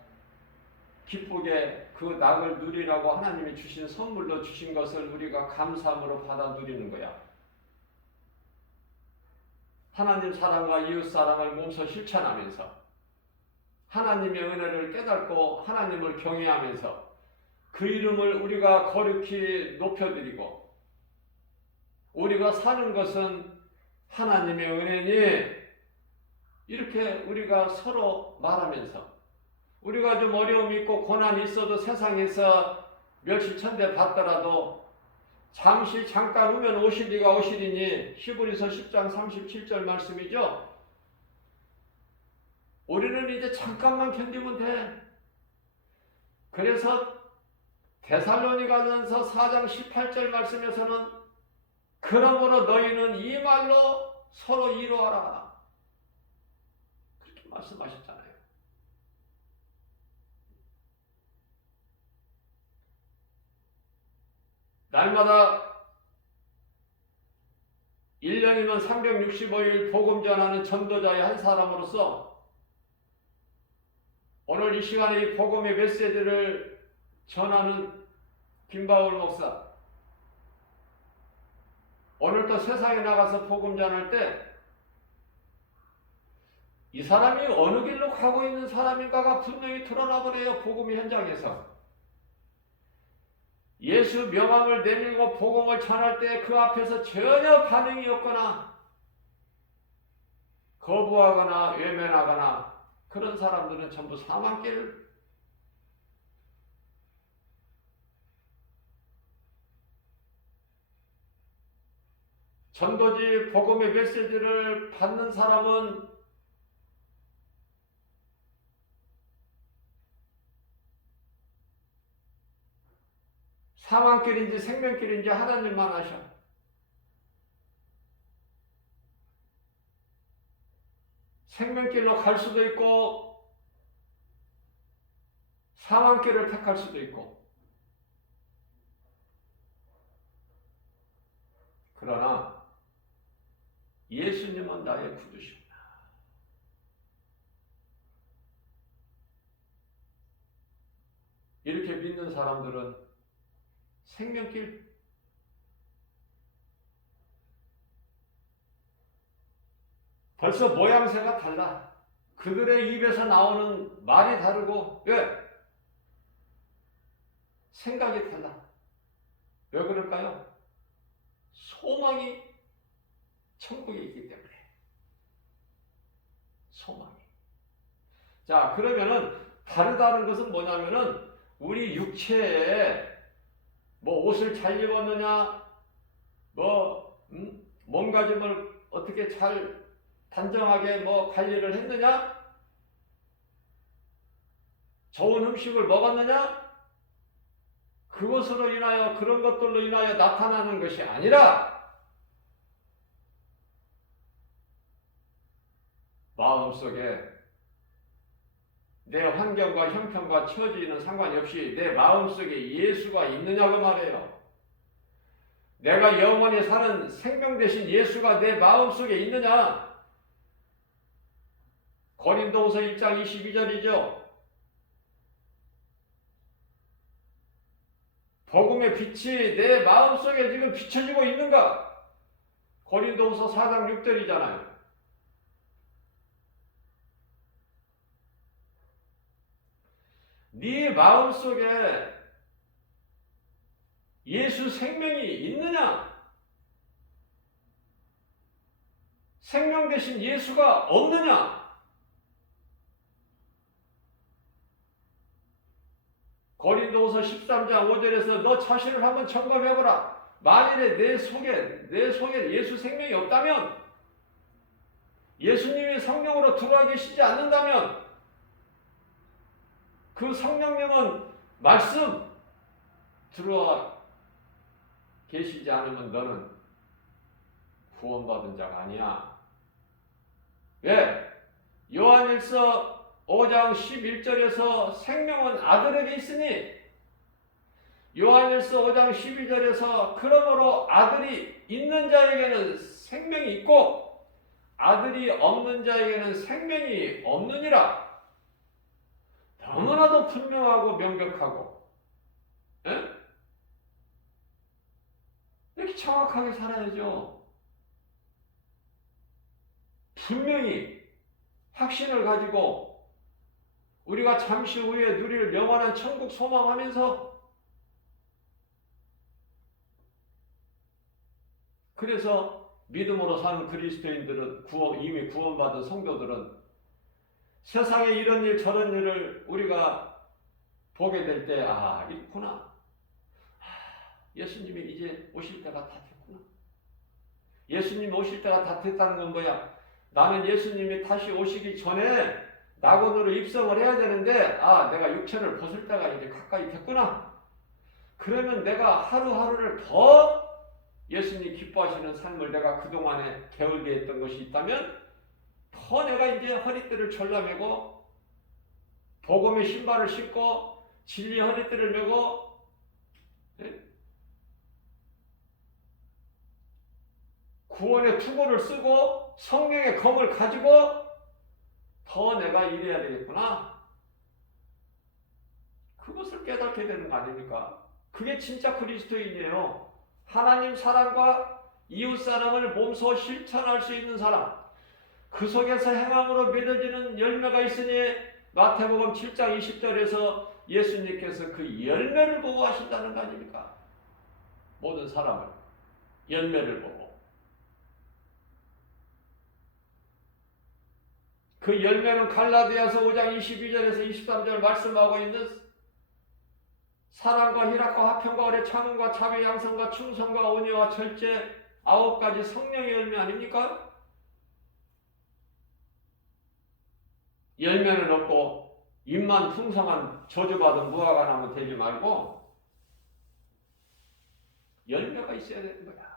기쁘게 그 낙을 누리라고 하나님이 주신 선물로 주신 것을 우리가 감사함으로 받아 누리는 거야. 하나님 사랑과 이웃 사랑을 몸소 실천하면서 하나님의 은혜를 깨닫고 하나님을 경외하면서 그 이름을 우리가 거룩히 높여드리고, 우리가 사는 것은 하나님의 은혜니, 이렇게 우리가 서로 말하면서, 우리가 좀 어려움이 있고 고난이 있어도 세상에서 멸시천대 받더라도 잠시 잠깐 후면 오시리가 오시리니, 히브리서 10장 37절 말씀이죠. 우리는 이제 잠깐만 견디면 돼. 그래서 데살로니가전서 4장 18절 말씀에서는 그러므로 너희는 이 말로 서로 위로하라, 그렇게 말씀하셨잖아요. 날마다 1년이면 365일 복음 전하는 전도자의 한 사람으로서 오늘 이 시간에 이 복음의 메시지를 전하는 김바울 목사, 오늘도 세상에 나가서 복음 전할 때 이 사람이 어느 길로 가고 있는 사람인가가 분명히 드러나 버려요. 복음 현장에서. 예수 명함을 내밀고 복음을 전할 때 그 앞에서 전혀 반응이 없거나 거부하거나 외면하거나 그런 사람들은 전부 사망길. 전도지 복음의 메시지를 받는 사람은 사망길인지 생명길인지 하나님만 아셔. 생명길로 갈 수도 있고 사망길을 택할 수도 있고. 그러나 예수님은 나의 구주십니다. 이렇게 믿는 사람들은 생명길, 벌써 모양새가 달라. 그들의 입에서 나오는 말이 다르고, 왜? 생각이 달라. 왜 그럴까요? 소망이 천국에 있기 때문에. 소망이. 자, 그러면은 다르다는 것은 뭐냐면은 우리 육체에 뭐 옷을 잘 입었느냐, 몸가짐을 어떻게 잘 단정하게 뭐 관리를 했느냐, 좋은 음식을 먹었느냐, 그것으로 인하여 그런 것들로 인하여 나타나는 것이 아니라 마음속에 내 환경과 형편과 처지는 상관이 없이 내 마음속에 예수가 있느냐고 말해요. 내가 영원히 사는 생명 되신 예수가 내 마음속에 있느냐? 고린도후서 1장 22절이죠. 복음의 빛이 내 마음속에 지금 비춰지고 있는가? 고린도후서 4장 6절이잖아요. 네 마음속에 예수 생명이 있느냐? 생명 되신 예수가 없느냐? 고린도후서 13장 5절에서 너 자신을 한번 점검해보라. 만일에 내 속에 예수 생명이 없다면, 예수님이 성령으로 들어와 계시지 않는다면, 그 성령님은 말씀 들어와 계시지 않으면 너는 구원받은 자가 아니야. 왜? 요한일서 5장 11절에서 생명은 아들에게 있으니, 요한일서 5장 12절에서 그러므로 아들이 있는 자에게는 생명이 있고 아들이 없는 자에게는 생명이 없느니라. 너무나도 분명하고 명백하고, 에? 이렇게 정확하게 살아야죠. 분명히 확신을 가지고 우리가 잠시 후에 누릴 영원한 천국 소망하면서, 그래서 믿음으로 사는 그리스도인들은 이미 구원받은 성도들은 세상에 이런 일 저런 일을 우리가 보게 될 때, 아, 있구나. 예수님이 이제 오실 때가 다 됐구나. 예수님이 오실 때가 다 됐다는 건 뭐야? 나는 예수님이 다시 오시기 전에 낙원으로 입성을 해야 되는데, 아, 내가 육체를 벗을 때가 이제 가까이 됐구나. 그러면 내가 하루하루를 더 예수님 기뻐하시는 삶을 내가 그동안에 게을리 했던 것이 있다면 더 내가 이제 허리띠를 졸라매고 복음의 신발을 신고 진리의 허리띠를 메고, 구원의 투구를 쓰고 성령의 검을 가지고 더 내가 일해야 되겠구나. 그것을 깨닫게 되는 거 아닙니까? 그게 진짜 그리스도인이에요. 하나님 사랑과 이웃 사랑을 몸소 실천할 수 있는 사람, 그 속에서 행함으로 맺어지는 열매가 있으니 마태복음 7장 20절에서 예수님께서 그 열매를 보고 하신다는 거 아닙니까? 모든 사람을 열매를 보고. 그 열매는 갈라디아서 5장 22절에서 23절 말씀하고 있는 사랑과 희락과 화평과 오래 참음과 자비 양성과 충성과 온유와 절제 9가지 성령의 열매 아닙니까? 열매는 없고 입만 풍성한 저주받은 무화과 나무 되지 말고 열매가 있어야 되는 거야.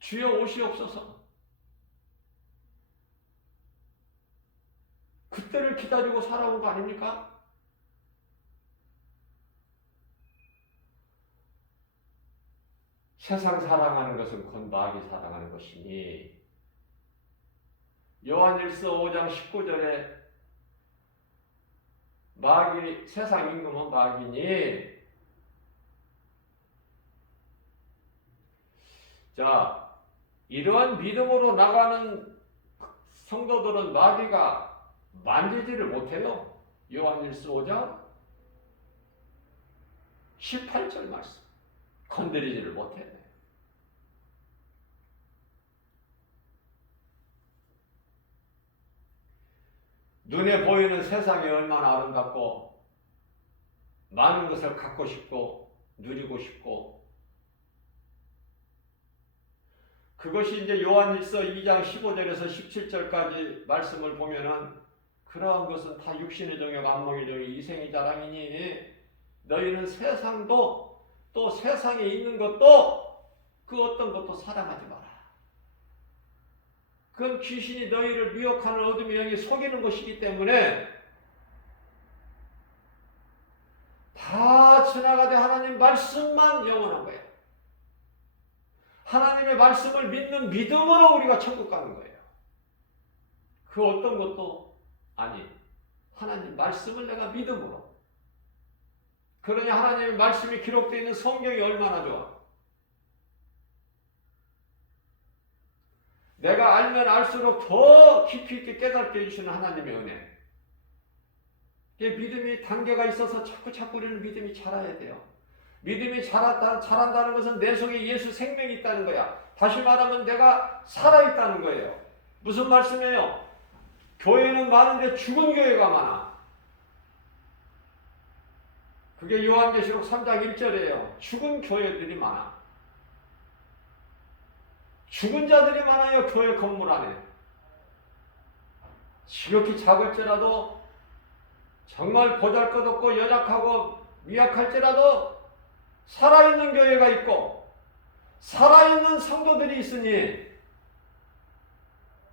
주여 오시옵소서. 그때를 기다리고 살아온 거 아닙니까? 세상 사랑하는 것은 곧 마귀 사랑하는 것이니 요한일서 5장 19절에 마귀 세상 임금은 마귀니 자 이러한 믿음으로 나가는 성도들은 마귀가 만지지를 못해요. 요한일서 5장 18절 말씀 건드리지를 못해. 눈에 보이는 세상이 얼마나 아름답고 많은 것을 갖고 싶고 누리고 싶고 그것이 이제 요한일서 2장 15절에서 17절까지 말씀을 보면은 그러한 것은 다 육신의 정욕, 안목의 정욕, 이생의 자랑이니 너희는 세상도 또 세상에 있는 것도 그 어떤 것도 사랑하지 마라. 그건 귀신이 너희를 미혹하는 어둠의 영이 속이는 것이기 때문에 다 지나가되 하나님 말씀만 영원한 거예요. 하나님의 말씀을 믿는 믿음으로 우리가 천국 가는 거예요. 그 어떤 것도 아니, 하나님 말씀을 내가 믿음으로. 그러니 하나님의 말씀이 기록되어 있는 성경이 얼마나 좋아. 내가 알면 알수록 더 깊이 있게 깨닫게 해주시는 하나님의 은혜. 믿음이 단계가 있어서 자꾸 우리는 믿음이 자라야 돼요. 믿음이 자란다는 것은 내 속에 예수 생명이 있다는 거야. 다시 말하면 내가 살아있다는 거예요. 무슨 말씀이에요? 교회는 많은데 죽은 교회가 많아. 그게 요한계시록 3장 1절이에요. 죽은 교회들이 많아. 죽은 자들이 많아요. 교회 건물 안에. 지극히 작을지라도 정말 보잘것없고 연약하고 미약할지라도 살아있는 교회가 있고 살아있는 성도들이 있으니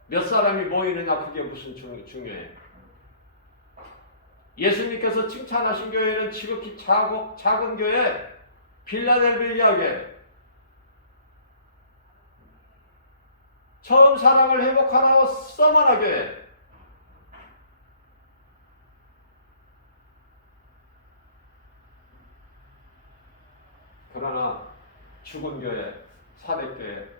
몇 사람이 모이느냐 그게 무슨 중요해. 예수님께서 칭찬하신 교회는 지극히 작은 교회 빌라델비아 교회 처음 사랑을 회복하라고 서머나 교회 그러나 죽은 교회 사대교회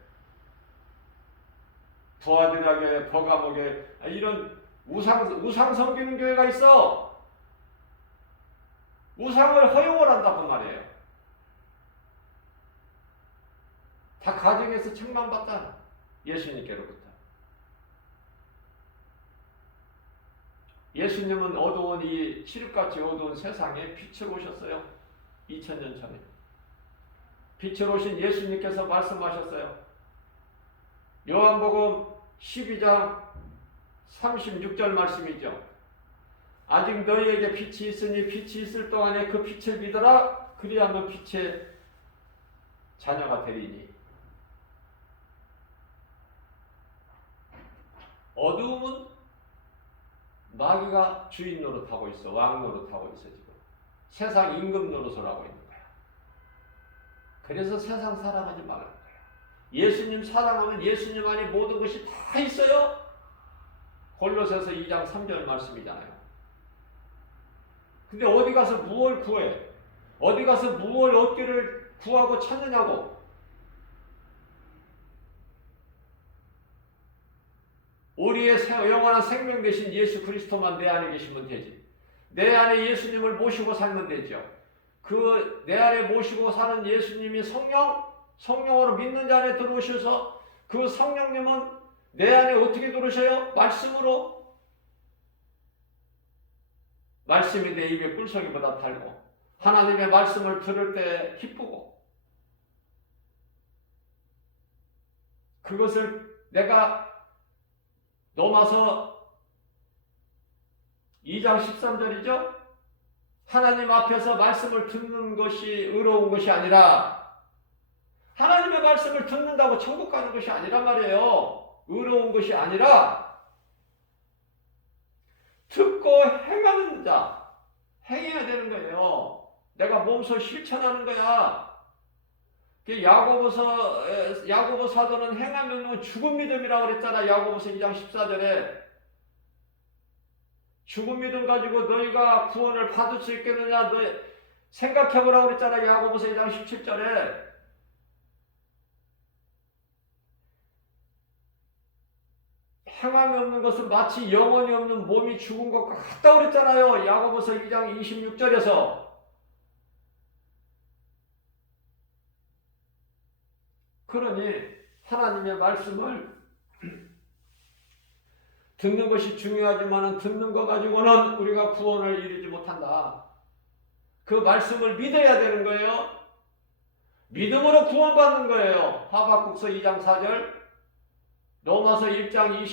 부하디라 교회 버가모 교회 이런 우상 섬기는 교회가 있어. 우상을 허용을 한다고 말이에요. 다 가정에서 책망받잖아. 예수님께로부터. 예수님은 어두운 이 칠흑같이 어두운 세상에 빛을 오셨어요. 2000년 전에. 빛을 오신 예수님께서 말씀하셨어요. 요한복음 12장 36절 말씀이죠. 아직 너희에게 빛이 있으니 빛이 있을 동안에 그 빛을 믿어라. 그리하면 빛의 자녀가 되리니. 어두움은 마귀가 주인 노릇하고 있어. 왕 노릇하고 있어 지금. 세상 임금 노릇을 하고 있는 거야. 그래서 세상 사랑하지 말라는 거야. 예수님 사랑하면 예수님 안에 모든 것이 다 있어요. 골로새서 2장 3절 말씀이잖아요. 근데 어디 가서 무엇을 구해? 어디 가서 무엇을 얻기를 구하고 찾느냐고. 우리의 영원한 생명 되신 예수 그리스도만 내 안에 계시면 되지. 내 안에 예수님을 모시고 살면 되죠. 그 내 안에 모시고 사는 예수님이 성령으로 믿는 자 안에 들어오셔서 그 성령님은 내 안에 어떻게 들어오셔요? 말씀으로. 말씀이 내 입에 꿀송이보다 달고 하나님의 말씀을 들을 때 기쁘고 그것을 내가 로마서 2장 13절이죠. 하나님 앞에서 말씀을 듣는 것이 의로운 것이 아니라 하나님의 말씀을 듣는다고 천국 가는 것이 아니란 말이에요. 의로운 것이 아니라 듣고 행하는 자, 행해야 되는 거예요. 내가 몸소 실천하는 거야. 야고보 사도는 행하면 죽은 믿음이라고 그랬잖아. 야고보서 2장 14절에 죽은 믿음 가지고 너희가 구원을 받을 수 있겠느냐 너희 생각해보라고 그랬잖아. 야고보서 2장 17절에 행함이 없는 것은 마치 영혼이 없는 몸이 죽은 것과 같다고 그랬잖아요. 야고보서 2장 26절에서 그러니 하나님의 말씀을 듣는 것이 중요하지만 듣는 것 가지고는 우리가 구원을 이루지 못한다. 그 말씀을 믿어야 되는 거예요. 믿음으로 구원받는 거예요. 하박국서 2장 4절, 로마서 1장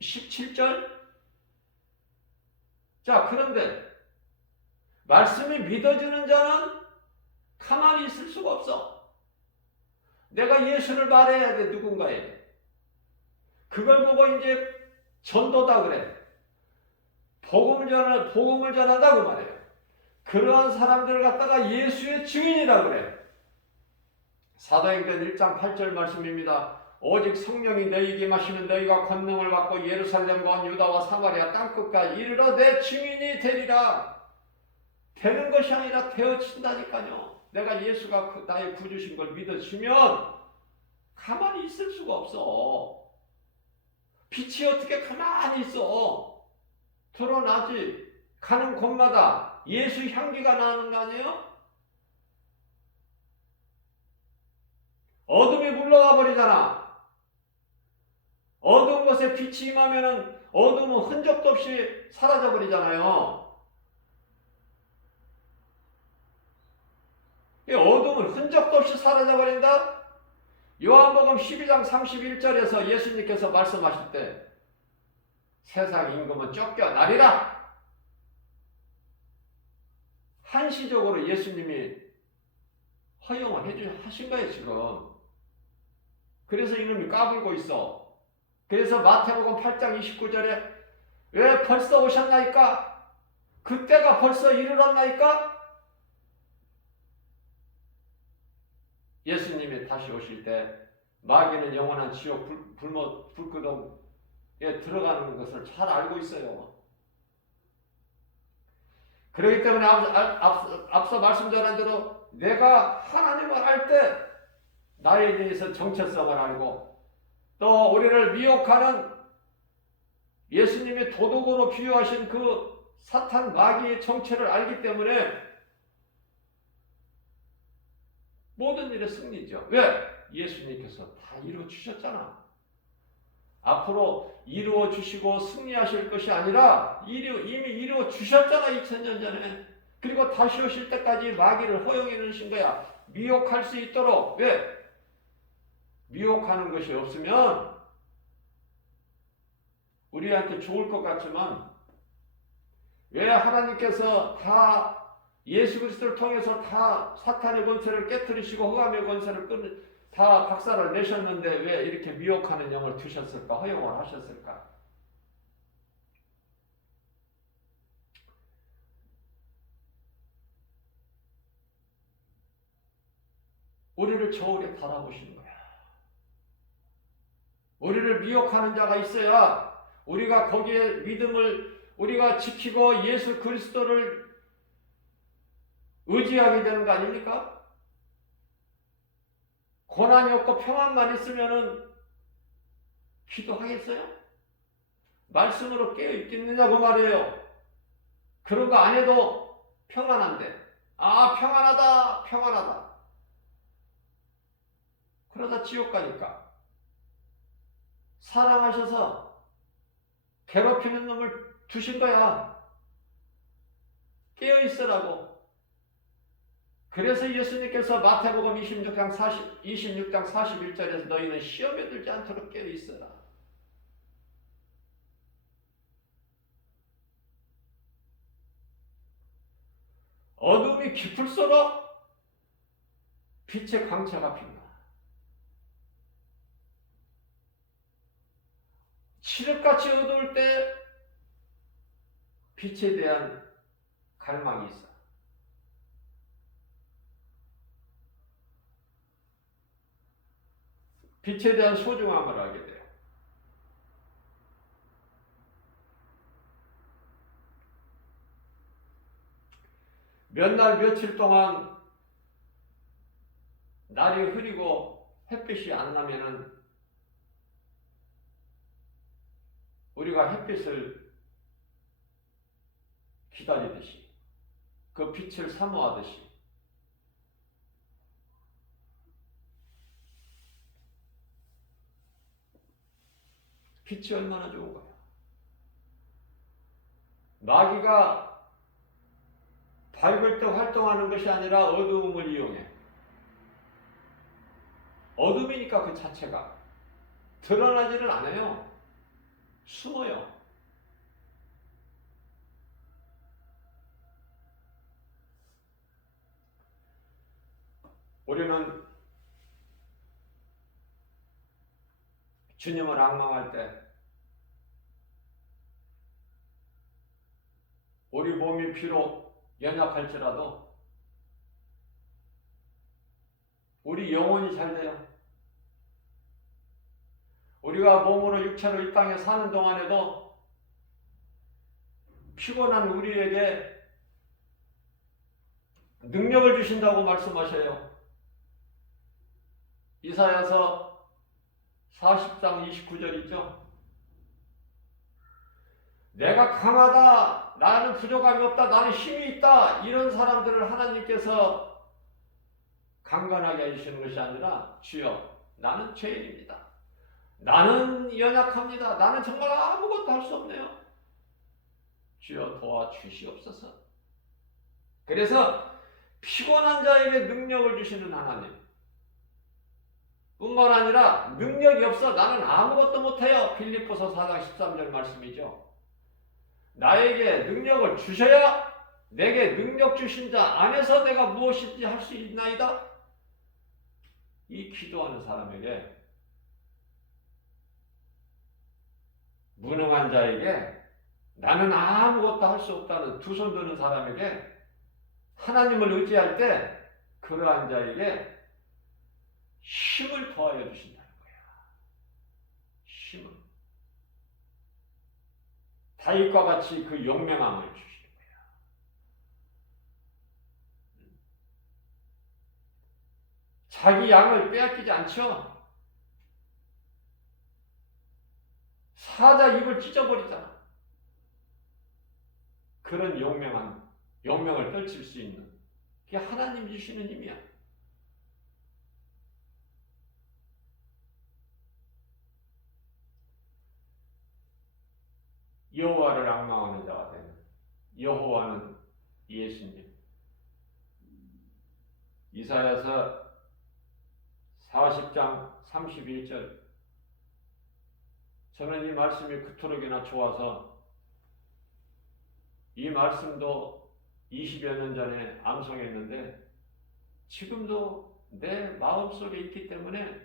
17절. 자, 그런데 말씀이 믿어지는 자는 가만히 있을 수가 없어. 내가 예수를 말해야 돼, 누군가에게. 그걸 보고 이제 전도다 그래. 복음을 전한다고 말해요. 그러한 사람들을 갖다가 예수의 증인이라 그래. 사도행전 1장 8절 말씀입니다. 오직 성령이 너희에게 임하시면 너희가 권능을 받고 예루살렘과 온 유다와 사마리아 땅끝까지 이르러 내 증인이 되리라. 되는 것이 아니라 되어진다니까요. 내가 예수가 나의 구주신 걸 믿어지면 가만히 있을 수가 없어. 빛이 어떻게 가만히 있어? 드러나지. 가는 곳마다 예수 향기가 나는 거 아니에요? 어둠이 물러가 버리잖아. 어두운 것에 빛이 임하면은 어둠은 흔적도 없이 사라져 버리잖아요. 어둠은 흔적도 없이 사라져 버린다? 요한복음 12장 31절에서 예수님께서 말씀하실 때 세상 임금은 쫓겨나리라. 한시적으로 예수님이 허용을 하신 거예요, 지금. 그래서 이놈이 까불고 있어. 그래서 마태복음 8장 29절에 왜 벌써 오셨나이까? 그때가 벌써 이르렀나이까? 예수님이 다시 오실 때 마귀는 영원한 지옥 불구덩이에 들어가는 것을 잘 알고 있어요. 그렇기 때문에 앞서 말씀 전한 대로 내가 하나님을 알 때 나에 대해서 정체성을 알고 또 우리를 미혹하는 예수님이 도둑으로 비유하신 그 사탄 마귀의 정체를 알기 때문에 모든 일의 승리죠. 왜? 예수님께서 다 이루어 주셨잖아. 앞으로 이루어 주시고 승리하실 것이 아니라 이미 이루어 주셨잖아. 2000년 전에. 그리고 다시 오실 때까지 마귀를 허용해 놓으신 거야. 미혹할 수 있도록. 왜? 미혹하는 것이 없으면 우리한테 좋을 것 같지만 왜 하나님께서 다 예수 그리스도를 통해서 다 사탄의 권세를 깨뜨리시고 흑암의 권세를 다 박살을 내셨는데 왜 이렇게 미혹하는 영을 두셨을까? 허용을 하셨을까? 우리를 저울에 달아보시는 거야. 우리를 미혹하는 자가 있어야 우리가 거기에 믿음을 우리가 지키고 예수 그리스도를 의지하게 되는 거 아닙니까? 고난이 없고 평안만 있으면은 기도하겠어요? 말씀으로 깨어있겠느냐고 말이에요. 그런 거 안 해도 평안한데. 아, 평안하다, 평안하다. 그러다 지옥 가니까. 사랑하셔서 괴롭히는 놈을 두신 거야. 깨어있으라고. 그래서 예수님께서 마태복음 26장 41절에서 너희는 시험에 들지 않도록 깨어있어라. 어둠이 깊을수록 빛의 광채가 핀다. 칠흑같이 어두울 때 빛에 대한 갈망이 있어. 빛에 대한 소중함을 알게 돼요. 몇 날 며칠 동안 날이 흐리고 햇빛이 안 나면은 우리가 햇빛을 기다리듯이 그 빛을 사모하듯이 빛이 얼마나 좋은 거야. 마귀가 밝을 때 활동하는 것이 아니라 어두움을 이용해. 어둠이니까 그 자체가 드러나지를 않아요. 숨어요. 우리는 주님을 앙망할 때 우리 몸이 비록 연약할지라도 우리 영혼이 잘 돼요. 우리가 몸으로 육체로 이 땅에 사는 동안에도 피곤한 우리에게 능력을 주신다고 말씀하셔요. 이사야서 40장 29절 있죠? 내가 강하다, 나는 부족함이 없다, 나는 힘이 있다, 이런 사람들을 하나님께서 강건하게 해주시는 것이 아니라 주여, 나는 죄인입니다. 나는 연약합니다. 나는 정말 아무것도 할 수 없네요. 주여 도와주시옵소서. 그래서 피곤한 자에게 능력을 주시는 하나님 뿐만 아니라 능력이 없어 나는 아무것도 못해요. 빌립보서 4장 13절 말씀이죠. 나에게 능력을 주셔야 내게 능력 주신 자 안에서 내가 무엇인지 할 수 있나이다. 이 기도하는 사람에게, 무능한 자에게, 나는 아무것도 할 수 없다는 두 손 드는 사람에게 하나님을 의지할 때 그러한 자에게 힘을 더하여 주신다는 거야. 힘을. 다윗과 같이 그 용맹함을 주시는 거야. 자기 양을 빼앗기지 않죠. 사자 입을 찢어버리잖아. 그런 용맹을 떨칠 수 있는 그게 하나님 주시는 힘이야. 여호와를 앙망하는 자가 되는, 여호와는 예수님. 이사야서 40장 31절. 저는 이 말씀이 그토록이나 좋아서 이 말씀도 20여 년 전에 암송했는데 지금도 내 마음속에 있기 때문에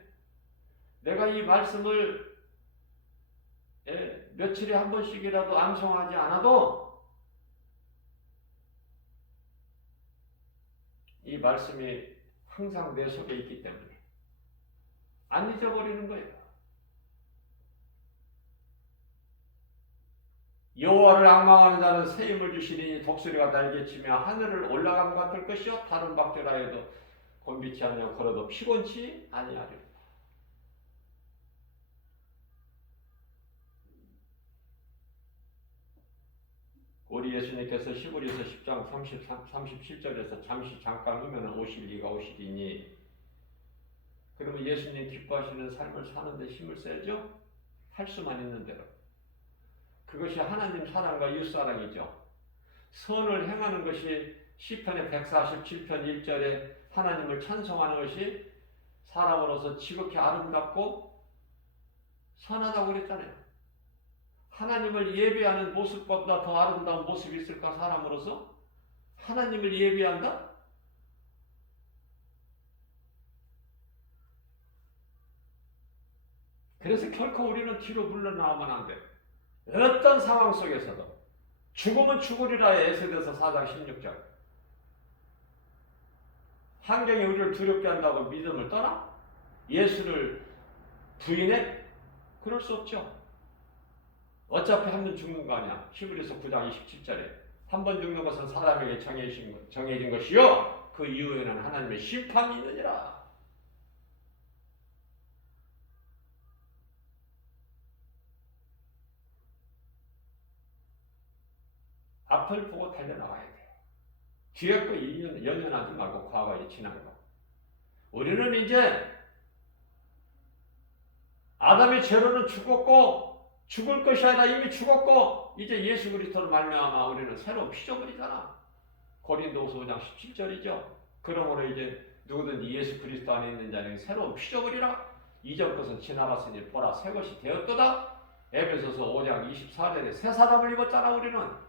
내가 이 말씀을 며칠에 한 번씩이라도 암송하지 않아도 이 말씀이 항상 내 속에 있기 때문에 안 잊어버리는 거예요. 여호와를 앙망하는 자는 새 힘을 주시니 독수리가 날개치며 하늘을 올라감 같을 것이요 다른 박절하여도 곤비치 않으며 걸어도 피곤치 아니하리라. 예수님께서 히브리서 10장 37절에서 잠시 잠깐 후면 오실 이가 오시리니, 그러면 예수님 기뻐하시는 삶을 사는데 힘을 써야죠? 할 수만 있는 대로. 그것이 하나님 사랑과 이웃 사랑이죠. 선을 행하는 것이 시편의 147편 1절에 하나님을 찬송하는 것이 사람으로서 지극히 아름답고 선하다고 그랬잖아요. 하나님을 예배하는 모습보다 더 아름다운 모습이 있을까, 사람으로서? 하나님을 예배한다? 그래서 결코 우리는 뒤로 물러나오면 안 돼. 어떤 상황 속에서도. 죽으면 죽으리라, 에스더서 4장 16절. 환경이 우리를 두렵게 한다고 믿음을 떠나? 예수를 부인해? 그럴 수 없죠. 어차피 한 번 죽는 거 아니야. 히브리서 9장 27절에 한 번 죽는 것은 사람에게 정해진 것이요, 그 이후에는 하나님의 심판이 있느니라. 앞을 보고 달려나가야 돼요. 뒤에 거 연연하지 말고 과거에 지난 거. 우리는 이제 아담의 죄로는 죽었고, 죽을 것이 아니라 이미 죽었고, 이제 예수 그리스도로 말미암아 우리는 새로운 피조물이잖아. 고린도후서 5장 17절이죠. 그러므로 이제 누구든지 예수 그리스도 안에 있는 자는 새로운 피조물이라. 이전 것은 지나갔으니 보라 새 것이 되었도다. 에베소서 5장 24절에 새 사람을 입었잖아. 우리는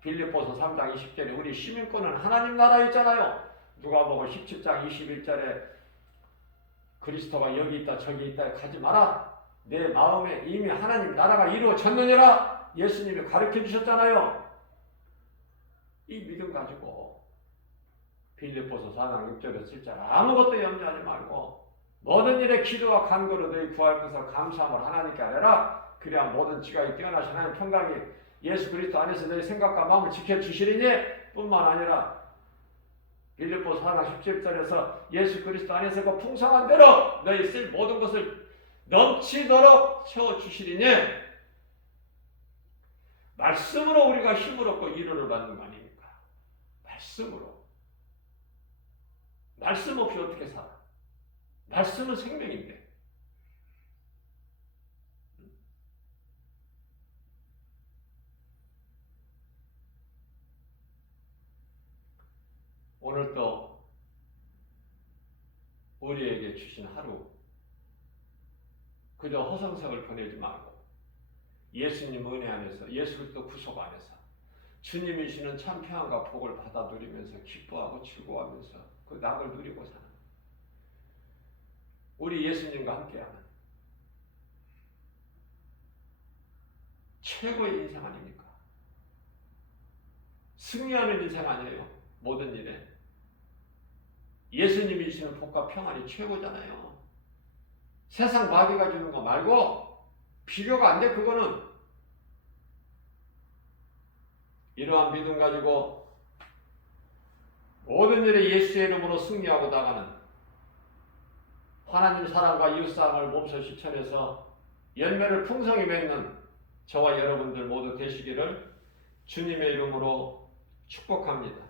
빌립보서 3장 20절에 우리 시민권은 하나님 나라에 있잖아요. 누가복음 17장 21절에 그리스도가 여기 있다 저기 있다 가지 마라. 내 마음에 이미 하나님 나라가 이루어졌느니라. 예수님이 가르쳐 주셨잖아요. 이 믿음 가지고 빌립보서 4장 6절에 7절 아무것도 염려하지 말고 모든 일에 기도와 간구로 너희 구할 것을 감사함을 하나님께 아뢰라. 그래야 모든 지각이 뛰어나신 하나님 평강이 예수 그리스도 안에서 너희 생각과 마음을 지켜주시리니, 뿐만 아니라 빌립보서 4장 17절에서 예수 그리스도 안에서 그 풍성한 대로 너희 쓸 모든 것을 넘치도록 채워주시리니, 말씀으로 우리가 힘을 얻고 위로를 받는 거 아닙니까? 말씀으로. 말씀 없이 어떻게 살아? 말씀은 생명인데. 오늘 또 우리에게 주신 하루, 그저 허송세월 보내지 말고 예수님 은혜 안에서, 예수 그리스도 구속 안에서 주님이 주시는 참 평안과 복을 받아 누리면서 기뻐하고 즐거워하면서 그 낙을 누리고 사는 우리 예수님과 함께하는 최고의 인생 아닙니까? 승리하는 인생 아니에요? 모든 일에 예수님이 주시는 복과 평안이 최고잖아요. 세상 마귀가 주는 거 말고 비교가 안 돼. 그거는. 이러한 믿음 가지고 모든 일에 예수의 이름으로 승리하고 나가는 하나님 사랑과 이웃 사랑을 몸소 실천해서 열매를 풍성히 맺는 저와 여러분들 모두 되시기를 주님의 이름으로 축복합니다.